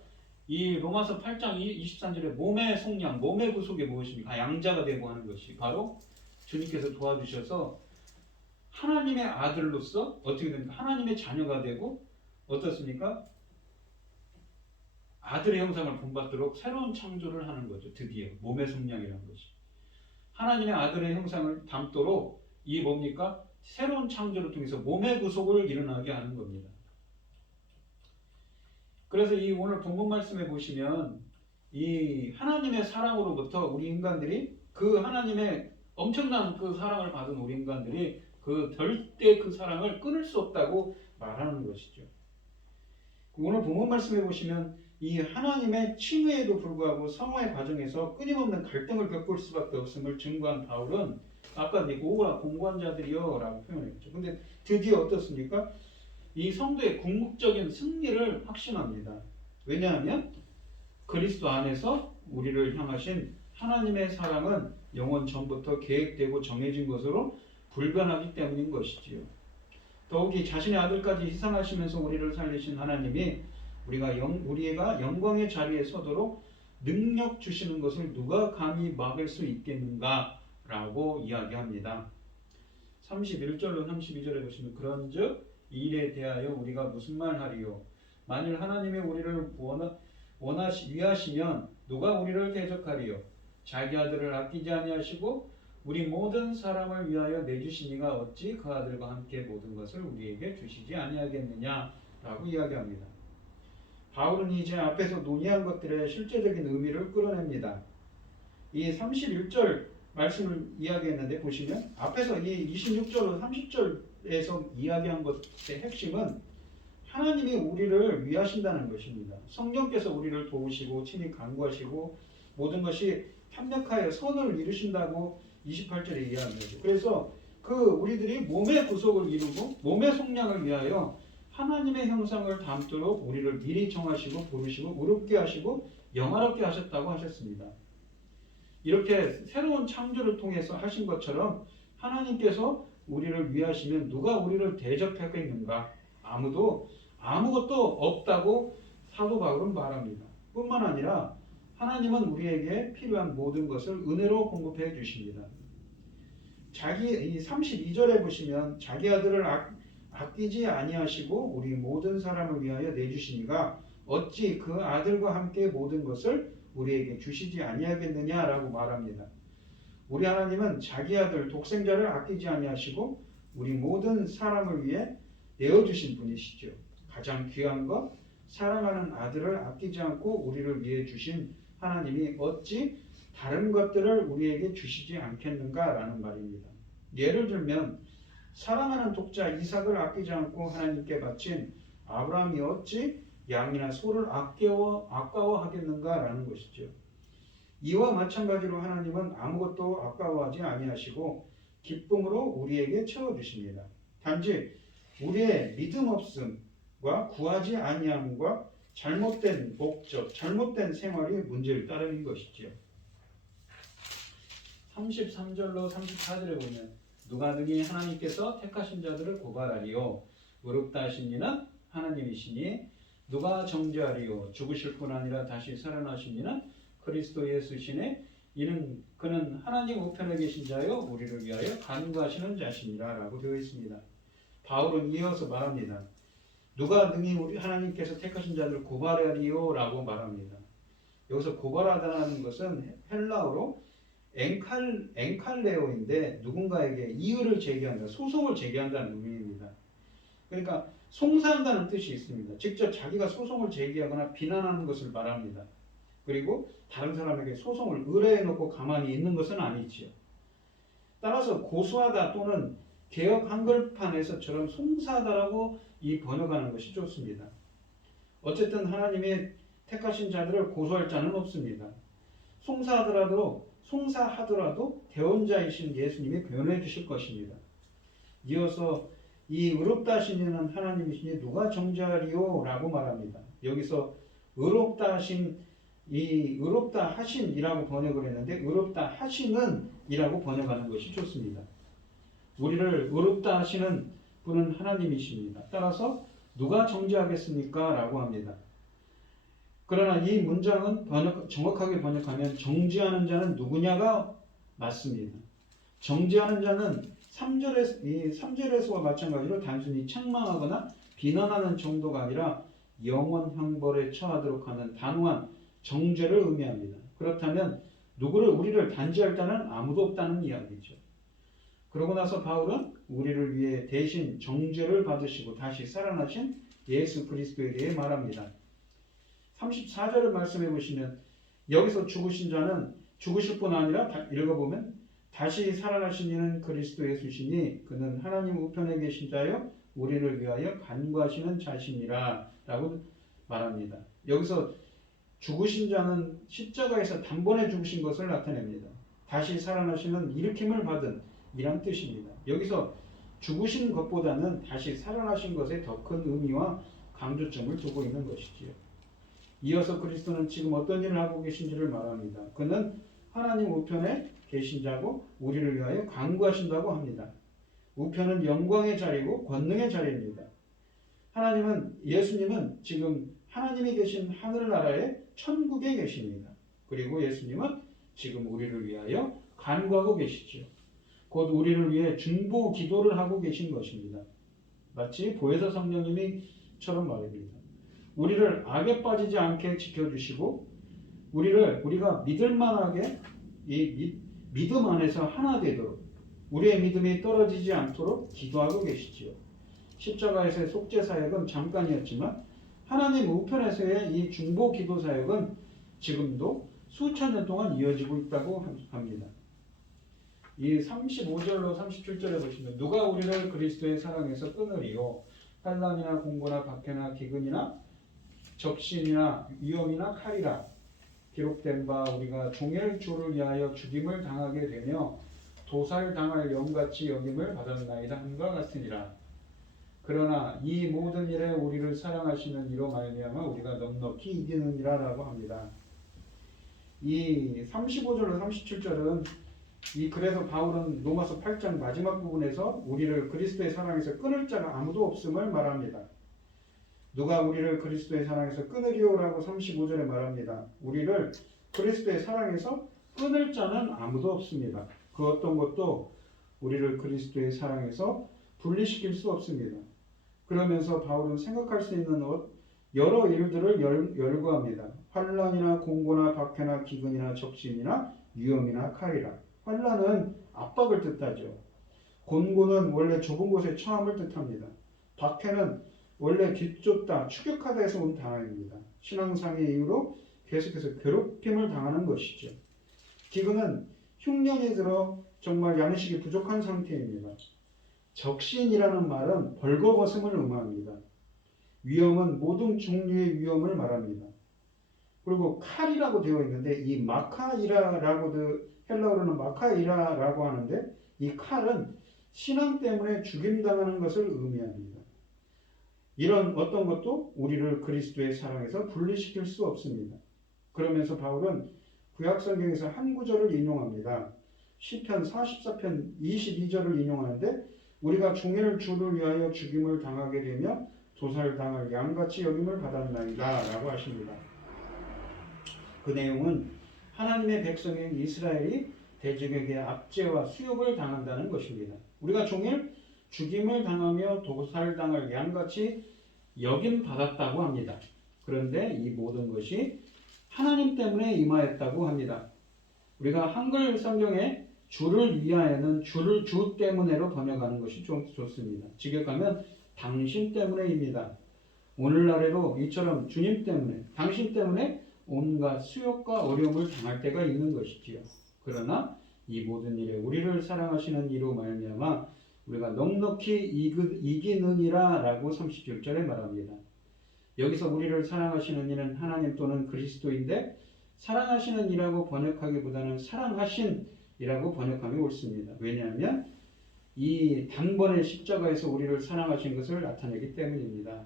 이 로마서 8장 23절에 몸의 속량, 몸의 구속이 무엇입니까? 양자가 되고 하는 것이 바로 주님께서 도와주셔서 하나님의 아들로서 어떻게 됩니까? 하나님의 자녀가 되고 어떻습니까? 아들의 형상을 본받도록 새로운 창조를 하는 거죠. 드디어 몸의 속량이라는 것이 하나님의 아들의 형상을 담도록 이 뭡니까? 새로운 창조를 통해서 몸의 구속을 일어나게 하는 겁니다. 그래서 이 오늘 본문 말씀에 보시면 이 하나님의 사랑으로부터 우리 인간들이 그 하나님의 엄청난 그 사랑을 받은 우리 인간들이 절대 그 사랑을 끊을 수 없다고 말하는 것이죠. 오늘 본문 말씀에 보시면 이 하나님의 칭의에도 불구하고 성화의 과정에서 끊임없는 갈등을 겪을 수밖에 없음을 증거한 바울은 아까 오라 공고한 자들이여 라고 표현했죠. 근데 드디어 어떻습니까? 이 성도의 궁극적인 승리를 확신합니다. 왜냐하면 그리스도 안에서 우리를 향하신 하나님의 사랑은 영원 전부터 계획되고 정해진 것으로 불변하기 때문인 것이지요. 더욱이 자신의 아들까지 희생하시면서 우리를 살리신 하나님이 우리가 영광의 자리에 서도록 능력 주시는 것을 누가 감히 막을 수 있겠는가 라고 이야기합니다. 31절로 32절에 보시면 그런즉 이 일에 대하여 우리가 무슨 말 하리요? 만일 하나님이 우리를 위하시면 누가 우리를 대적하리요? 자기 아들을 아끼지 아니하시고 우리 모든 사람을 위하여 내주신 이가 어찌 그 아들과 함께 모든 것을 우리에게 주시지 아니하겠느냐 라고 이야기합니다. 바울은 이제 앞에서 논의한 것들의 실제적인 의미를 끌어냅니다. 이 31절 말씀을 이야기했는데 보시면 앞에서 이 26절로 30절에서 이야기한 것의 핵심은 하나님이 우리를 위하신다는 것입니다. 성령께서 우리를 도우시고 친히 간구하시고 모든 것이 협력하여 선을 이루신다고 28절에 이야기하죠. 그래서 우리들이 몸의 구속을 이루고 몸의 속량을 위하여 하나님의 형상을 담도록 우리를 미리 정하시고 부르시고 의롭게 하시고 영화롭게 하셨다고 하셨습니다. 이렇게 새로운 창조를 통해서 하신 것처럼 하나님께서 우리를 위하시면 누가 우리를 대적하겠는가? 아무것도 없다고 사도 바울은 말합니다. 뿐만 아니라 하나님은 우리에게 필요한 모든 것을 은혜로 공급해 주십니다. 이 32절에 보시면 자기 아들을 아끼지 아니하시고 우리 모든 사람을 위하여 내주시니가 어찌 그 아들과 함께 모든 것을 우리에게 주시지 아니하겠느냐라고 말합니다. 우리 하나님은 자기 아들 독생자를 아끼지 아니하시고 우리 모든 사람을 위해 내어주신 분이시죠. 가장 귀한 것 사랑하는 아들을 아끼지 않고 우리를 위해 주신 하나님이 어찌 다른 것들을 우리에게 주시지 않겠는가라는 말입니다. 예를 들면 사랑하는 독자 이삭을 아끼지 않고 하나님께 바친 아브라함이 어찌 양이나 소를 아까워하겠는가라는 것이죠. 이와 마찬가지로 하나님은 아무것도 아까워하지 아니하시고 기쁨으로 우리에게 채워주십니다. 단지 우리의 믿음 없음과 구하지 아니함과 잘못된 목적, 잘못된 생활이 문제를 따르는 것이지요. 33절로 34절에 보면 누가 능히 하나님께서 택하신 자들을 고발하리요? 의롭다 하신 이는 하나님이시니 누가 정죄하리요? 죽으실 뿐 아니라 다시 살아나신 이는 그리스도 예수시니 그는 하나님 우편에 계신 자요 우리를 위하여 간구하시는 자신이라 라고 되어 있습니다. 바울은 이어서 말합니다. 누가 능히 우리 하나님께서 택하신 자들을 고발하리요 라고 말합니다. 여기서 고발하다는 것은 헬라어로 엔칼레오인데 누군가에게 이유를 제기한다, 소송을 제기한다는 의미입니다. 그러니까 송사한다는 뜻이 있습니다. 직접 자기가 소송을 제기하거나 비난하는 것을 말합니다. 그리고 다른 사람에게 소송을 의뢰해 놓고 가만히 있는 것은 아니지요. 따라서 고소하다 또는 개역 한글판에서처럼 송사하다라고 이 번역하는 것이 좋습니다. 어쨌든 하나님의 택하신 자들을 고소할 자는 없습니다. 송사하더라도 대언자이신 예수님이 변호해 주실 것입니다. 이어서 이 의롭다 하신 이는 하나님이시니 누가 정죄하리요 라고 말합니다. 여기서 의롭다 하신이라고 번역을 했는데 의롭다 하시는 이라고 번역하는 것이 좋습니다. 우리를 의롭다 하시는 분은 하나님이십니다. 따라서 누가 정죄하겠습니까? 라고 합니다. 그러나 이 문장은 정확하게 번역하면 정죄하는 자는 누구냐가 맞습니다. 정죄하는 자는 3절에서와 마찬가지로 단순히 책망하거나 비난하는 정도가 아니라 영원 형벌에 처하도록 하는 단호한 정죄를 의미합니다. 그렇다면 우리를 단죄할 자는 아무도 없다는 이야기죠. 그러고 나서 바울은 우리를 위해 대신 정죄를 받으시고 다시 살아나신 예수 그리스도에 대해 말합니다. 34절을 말씀해 보시면 여기서 죽으신 자는 죽으실 뿐 아니라 읽어보면 다시 살아나신 이는 그리스도 예수시니 그는 하나님 우편에 계신 자요 우리를 위하여 간구하시는 자신이라 라고 말합니다. 여기서 죽으신 자는 십자가에서 단번에 죽으신 것을 나타냅니다. 다시 살아나시는 일으킴을 받은 이란 뜻입니다. 여기서 죽으신 것보다는 다시 살아나신 것에 더 큰 의미와 강조점을 두고 있는 것이지요. 이어서 그리스도는 지금 어떤 일을 하고 계신지를 말합니다. 그는 하나님 우편에 계신 자고 우리를 위하여 간구하신다고 합니다. 우편은 영광의 자리고 권능의 자리입니다. 예수님은 지금 하나님이 계신 하늘나라의 천국에 계십니다. 그리고 예수님은 지금 우리를 위하여 간구하고 계시죠. 곧 우리를 위해 중보 기도를 하고 계신 것입니다. 마치 보혜사 성령님이처럼 말입니다. 우리를 악에 빠지지 않게 지켜주시고 우리가 믿을만하게 이 믿음 안에서 하나 되도록 우리의 믿음이 떨어지지 않도록 기도하고 계시지요. 십자가에서의 속죄 사역은 잠깐이었지만 하나님 우편에서의 이 중보 기도 사역은 지금도 수천 년 동안 이어지고 있다고 합니다. 이 35절로 37절에 보시면 누가 우리를 그리스도의 사랑에서 끊으리요 환난이나 공고나 박해나 기근이나 적신이나 위험이나 칼이라 기록된 바 우리가 종일 주를 위하여 죽임을 당하게 되며 도살당할 영같이 여김을 받았나이다 함과 같으니라. 그러나 이 모든 일에 우리를 사랑하시는 이로 말미암아 우리가 넉넉히 이기느니라 라고 합니다. 이 35절로 37절은 그래서 바울은 로마서 8장 마지막 부분에서 우리를 그리스도의 사랑에서 끊을 자가 아무도 없음을 말합니다. 누가 우리를 그리스도의 사랑에서 끊으리오라고 35절에 말합니다. 우리를 그리스도의 사랑에서 끊을 자는 아무도 없습니다. 그 어떤 것도 우리를 그리스도의 사랑에서 분리시킬 수 없습니다. 그러면서 바울은 생각할 수 있는 여러 일들을 열거합니다. 환난이나 공고나 박해나 기근이나 적신이나 위험이나 칼이라. 환난은 압박을 뜻하죠. 곤고는 원래 좁은 곳에 처함을 뜻합니다. 박해는 원래 비좁다, 추격하다에서 온 단어입니다. 신앙상의 이유로 계속해서 괴롭힘을 당하는 것이죠. 기근은 흉년이 들어 정말 양식이 부족한 상태입니다. 적신이라는 말은 벌거벗음을 의미합니다. 위험은 모든 종류의 위험을 말합니다. 그리고 칼이라고 되어 있는데 이 마카이라라고도 헬라어로는 마카이라라고 하는데 이 칼은 신앙 때문에 죽임당하는 것을 의미합니다. 이런 어떤 것도 우리를 그리스도의 사랑에서 분리시킬 수 없습니다. 그러면서 바울은 구약성경에서 한 구절을 인용합니다. 시편 44편 22절을 인용하는데 우리가 종일 주를 위하여 죽임을 당하게 되며 도살당할 양같이 여김을 받았나이다 라고 하십니다. 그 내용은 하나님의 백성인 이스라엘이 대적에게 압제와 수욕을 당한다는 것입니다. 우리가 종일 죽임을 당하며 도살당할 양같이 여김받았다고 합니다. 그런데 이 모든 것이 하나님 때문에 임하였다고 합니다. 우리가 한글 성경에 주를 위하여는 주를 주 때문에로 번역하는 것이 좀 좋습니다. 직역하면 당신 때문에입니다. 오늘날에도 이처럼 주님 때문에, 당신 때문에 온갖 수욕과 어려움을 당할 때가 있는 것이지요. 그러나 이 모든 일에 우리를 사랑하시는 이로 말미암아 우리가 넉넉히 이기느니라 라고 37절에 말합니다. 여기서 우리를 사랑하시는 이는 하나님 또는 그리스도인데 사랑하시는 이라고 번역하기보다는 사랑하신 이라고 번역하면 옳습니다. 왜냐하면 이 단번에 십자가에서 우리를 사랑하신 것을 나타내기 때문입니다.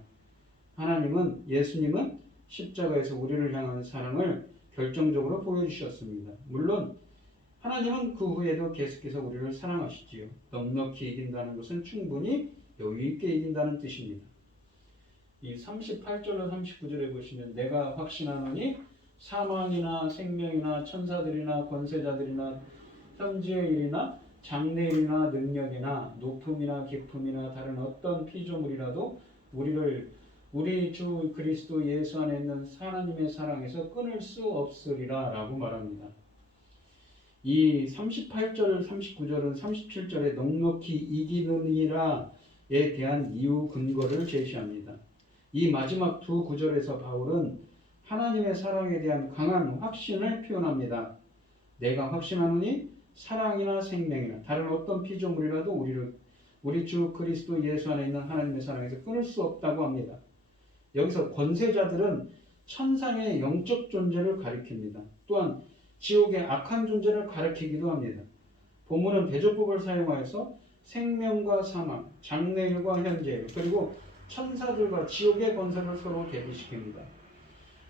하나님은, 예수님은 십자가에서 우리를 향한 사랑을 결정적으로 보여주셨습니다. 물론 하나님은 그 후에도 계속해서 우리를 사랑하시지요. 넉넉히 이긴다는 것은 충분히 여유있게 이긴다는 뜻입니다. 이 38절로 39절에 보시면 내가 확신하노니 사망이나 생명이나 천사들이나 권세자들이나 현재의 일이나 장래일이나 능력이나 높음이나 깊음이나 다른 어떤 피조물이라도 우리 주 그리스도 예수 안에 있는 하나님의 사랑에서 끊을 수 없으리라 라고 말합니다. 이 38절, 39절은 37절에 넉넉히 이기느니라에 대한 이유 근거를 제시합니다. 이 마지막 두 구절에서 바울은 하나님의 사랑에 대한 강한 확신을 표현합니다. 내가 확신하노니 사랑이나 생명이나 다른 어떤 피조물이라도 우리 주 그리스도 예수 안에 있는 하나님의 사랑에서 끊을 수 없다고 합니다. 여기서 권세자들은 천상의 영적 존재를 가리킵니다. 또한 지옥의 악한 존재를 가리키기도 합니다. 본문은 대조법을 사용하여서 생명과 사망, 장래일과 현재일, 그리고 천사들과 지옥의 권세를 서로 대비시킵니다.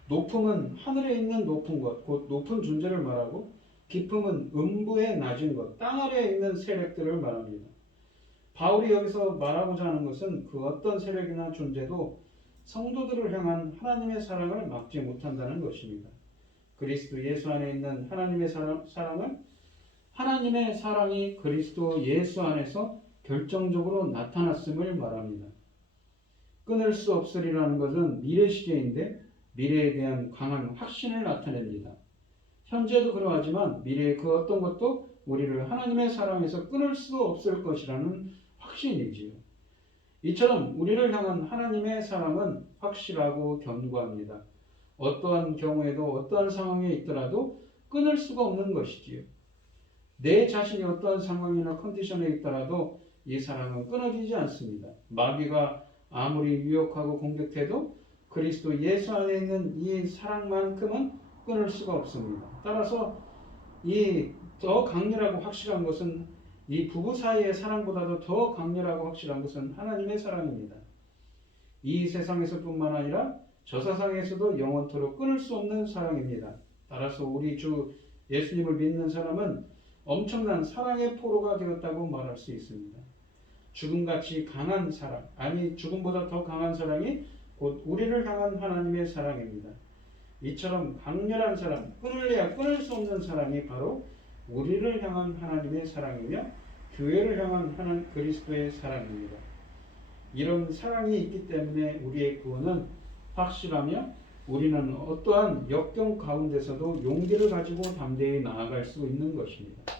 높음은 하늘에 있는 높은 것, 곧 높은 존재를 말하고 깊음은 음부의 낮은 것, 땅 아래에 있는 세력들을 말합니다. 바울이 여기서 말하고자 하는 것은 그 어떤 세력이나 존재도 성도들을 향한 하나님의 사랑을 막지 못한다는 것입니다. 그리스도 예수 안에 있는 하나님의 사랑은 하나님의 사랑이 그리스도 예수 안에서 결정적으로 나타났음을 말합니다. 끊을 수 없으리라는 것은 미래 시제인데 미래에 대한 강한 확신을 나타냅니다. 현재도 그러하지만 미래의 그 어떤 것도 우리를 하나님의 사랑에서 끊을 수 없을 것이라는 확신이지요. 이처럼 우리를 향한 하나님의 사랑은 확실하고 견고합니다. 어떠한 경우에도 어떠한 상황에 있더라도 끊을 수가 없는 것이지요. 내 자신이 어떠한 상황이나 컨디션에 있더라도 이 사랑은 끊어지지 않습니다. 마귀가 아무리 유혹하고 공격해도 그리스도 예수 안에 있는 이 사랑만큼은 끊을 수가 없습니다. 따라서 이 더 강렬하고 확실한 것은 이 부부 사이의 사랑보다도 더 강렬하고 확실한 것은 하나님의 사랑입니다. 이 세상에서뿐만 아니라 저 세상에서도 영원토록 끊을 수 없는 사랑입니다. 따라서 우리 주 예수님을 믿는 사람은 엄청난 사랑의 포로가 되었다고 말할 수 있습니다. 죽음같이 강한 사랑, 아니 죽음보다 더 강한 사랑이 곧 우리를 향한 하나님의 사랑입니다. 이처럼 강렬한 사랑, 끊을래야 끊을 수 없는 사랑이 바로 우리를 향한 하나님의 사랑이며 교회를 향한 하나님 그리스도의 사랑입니다. 이런 사랑이 있기 때문에 우리의 구원은 확실하며 우리는 어떠한 역경 가운데서도 용기를 가지고 담대히 나아갈 수 있는 것입니다.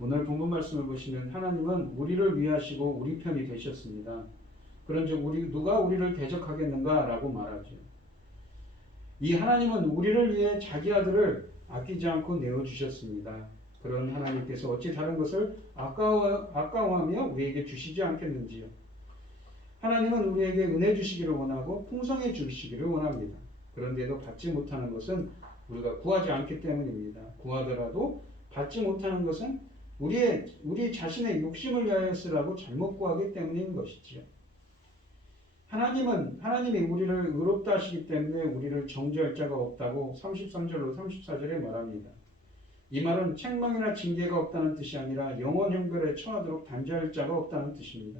오늘 본문 말씀을 보시면 하나님은 우리를 위하시고 우리 편이 되셨습니다. 그런즉 누가 우리를 대적하겠는가 라고 말하죠. 이 하나님은 우리를 위해 자기 아들을 아끼지 않고 내어주셨습니다. 그런 하나님께서 어찌 다른 것을 아까워하며 우리에게 주시지 않겠는지요. 하나님은 우리에게 은혜 주시기를 원하고 풍성해 주시기를 원합니다. 그런데도 받지 못하는 것은 우리가 구하지 않기 때문입니다. 구하더라도 받지 못하는 것은 우리 자신의 욕심을 위하여서라고 잘못 구하기 때문인 것이지요. 하나님이 우리를 의롭다 하시기 때문에 우리를 정죄할 자가 없다고 33절로 34절에 말합니다. 이 말은 책망이나 징계가 없다는 뜻이 아니라 영원 형벌에 처하도록 단죄할 자가 없다는 뜻입니다.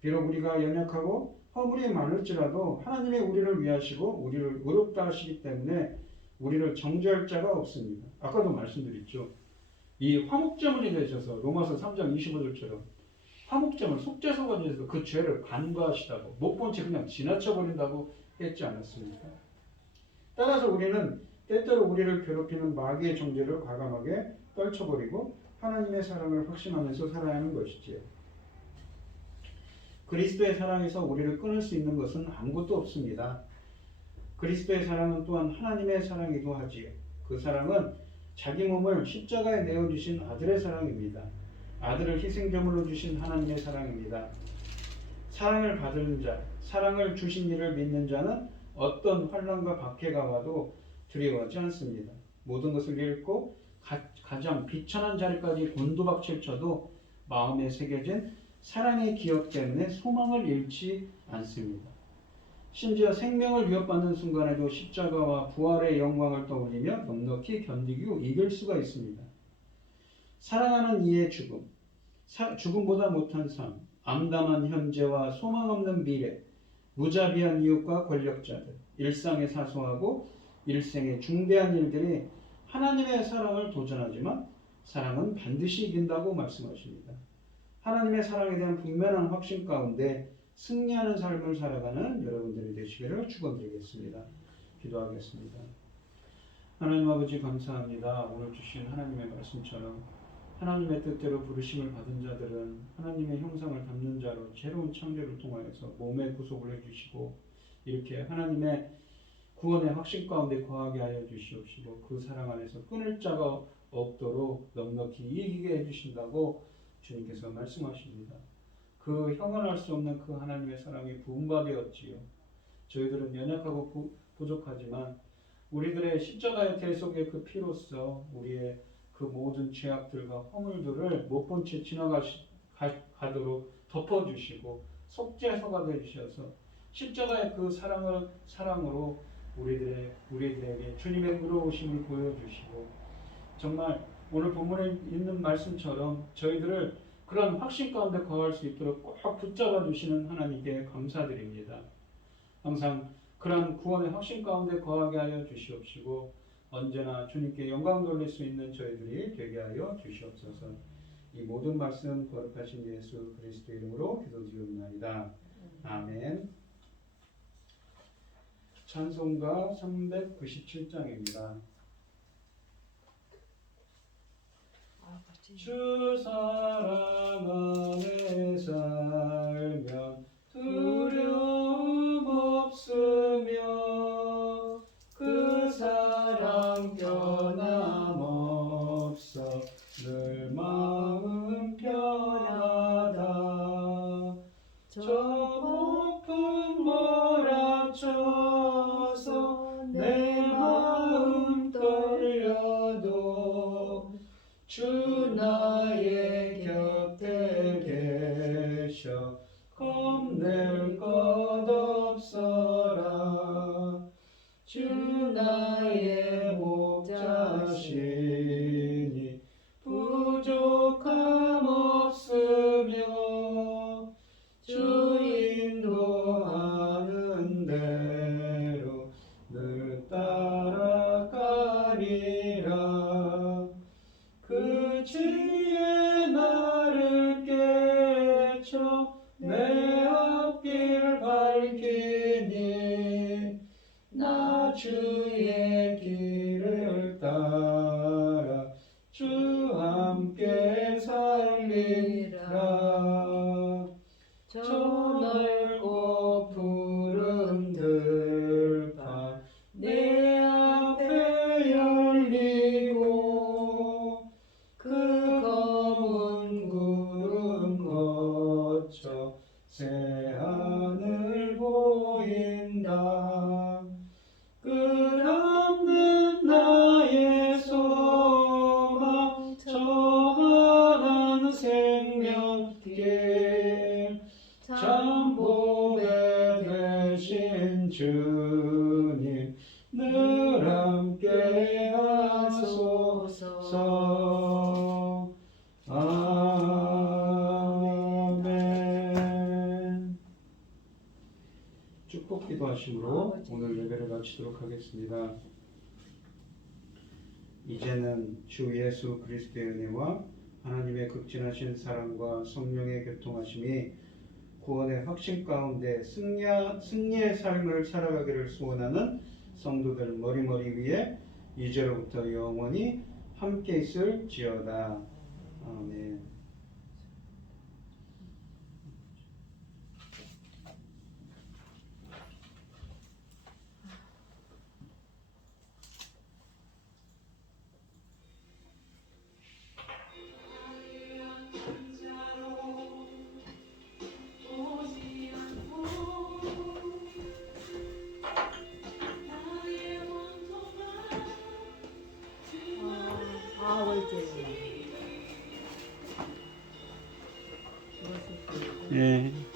비록 우리가 연약하고 허물이 많을지라도 하나님의 우리를 위하시고 우리를 의롭다 하시기 때문에 우리를 정죄할 자가 없습니다. 아까도 말씀드렸죠. 이 화목제물이 되셔서 로마서 3장 25절처럼 화목제물 속죄소가 되셔서 그 죄를 간과하시다고 못 본 채 그냥 지나쳐 버린다고 했지 않았습니까? 따라서 우리는 때때로 우리를 괴롭히는 마귀의 정죄를 과감하게 떨쳐버리고 하나님의 사랑을 확신하면서 살아야 하는 것이지요. 그리스도의 사랑에서 우리를 끊을 수 있는 것은 아무것도 없습니다. 그리스도의 사랑은 또한 하나님의 사랑이기도 하지요. 그 사랑은 자기 몸을 십자가에 내어주신 아들의 사랑입니다. 아들을 희생제물로 주신 하나님의 사랑입니다. 사랑을 받은 자, 사랑을 주신 이를 믿는 자는 어떤 환난과 박해가 와도 두려워하지 않습니다. 모든 것을 잃고 가장 비천한 자리까지 곤두박질 쳐도 마음에 새겨진 사랑의 기억 때문에 소망을 잃지 않습니다. 심지어 생명을 위협받는 순간에도 십자가와 부활의 영광을 떠올리며 넉넉히 견디고 이길 수가 있습니다. 사랑하는 이의 죽음, 죽음보다 못한 삶, 암담한 현재와 소망 없는 미래, 무자비한 이웃과 권력자들, 일상의 사소하고 일생의 중대한 일들이 하나님의 사랑을 도전하지만 사랑은 반드시 이긴다고 말씀하십니다. 하나님의 사랑에 대한 분명한 확신 가운데 승리하는 삶을 살아가는 여러분들이 되시기를 축원드리겠습니다. 기도하겠습니다. 하나님 아버지 감사합니다. 오늘 주신 하나님의 말씀처럼 하나님의 뜻대로 부르심을 받은 자들은 하나님의 형상을 담는 자로 새로운 창조를 통하여서 몸의 구속을 해주시고 이렇게 하나님의 구원의 확신 가운데 거하게 하여 주시옵시고 그 사랑 안에서 끊을 자가 없도록 넉넉히 이기게 해주신다고 주님께서 말씀하십니다. 그 형언할 수 없는 그 하나님의 사랑이 부음받았지요. 저희들은 연약하고 부족하지만 우리들의 십자가의 대속의 그 피로써 우리의 그 모든 죄악들과 허물들을 못 본 채 지나가도록 덮어주시고 속죄소가 되주셔서 십자가의 그 사랑으로 우리들에게 주님의 의로우심을 보여주시고 정말 오늘 본문에 있는 말씀처럼 저희들을 그런 확신 가운데 거할 수 있도록 꼭 붙잡아 주시는 하나님께 감사드립니다. 항상 그런 구원의 확신 가운데 거하게 하여 주시옵시고 언제나 주님께 영광 돌릴 수 있는 저희들이 되게 하여 주시옵소서. 이 모든 말씀 거룩하신 예수 그리스도 이름으로 기도드리옵나이다. 아멘. 찬송가 397장입니다. 주 사랑 안에 살면 두려움 없으며 그 사랑 변함없어 늘 마음 편하다. 저 폭풍 몰아쳐서 내 마음 떨려도 주 나의 곁에 계셔 겁낼 것 없어라. 주 나의 목자시니 부족함 없으며 주 인도하는 대로 늘 따라가리라. 그 지혜 나를 깨쳐 내 앞길 밝히니 나 주의 길을 따라 주 함께 살리라. 저 넓고 푸른 들판 내 앞에 열리고 그 검은 구름 거쳐 새하늘 보인다. 끝없는 나의 소망 저한 생명길 참 보배 되신 주님 늘 함께 하소서. 아멘. 축복 기도하심으로 오늘 예배를 마치도록 하겠습니다. 이제는 주 예수 그리스도의 은혜와 하나님의 극진하신 사랑과 성령의 교통하심이 구원의 확신 가운데 승리의 삶을 살아가기를 소원하는 성도들 머리머리 위에 이제로부터 영원히 함께 있을지어다. 아멘. 월제. 예.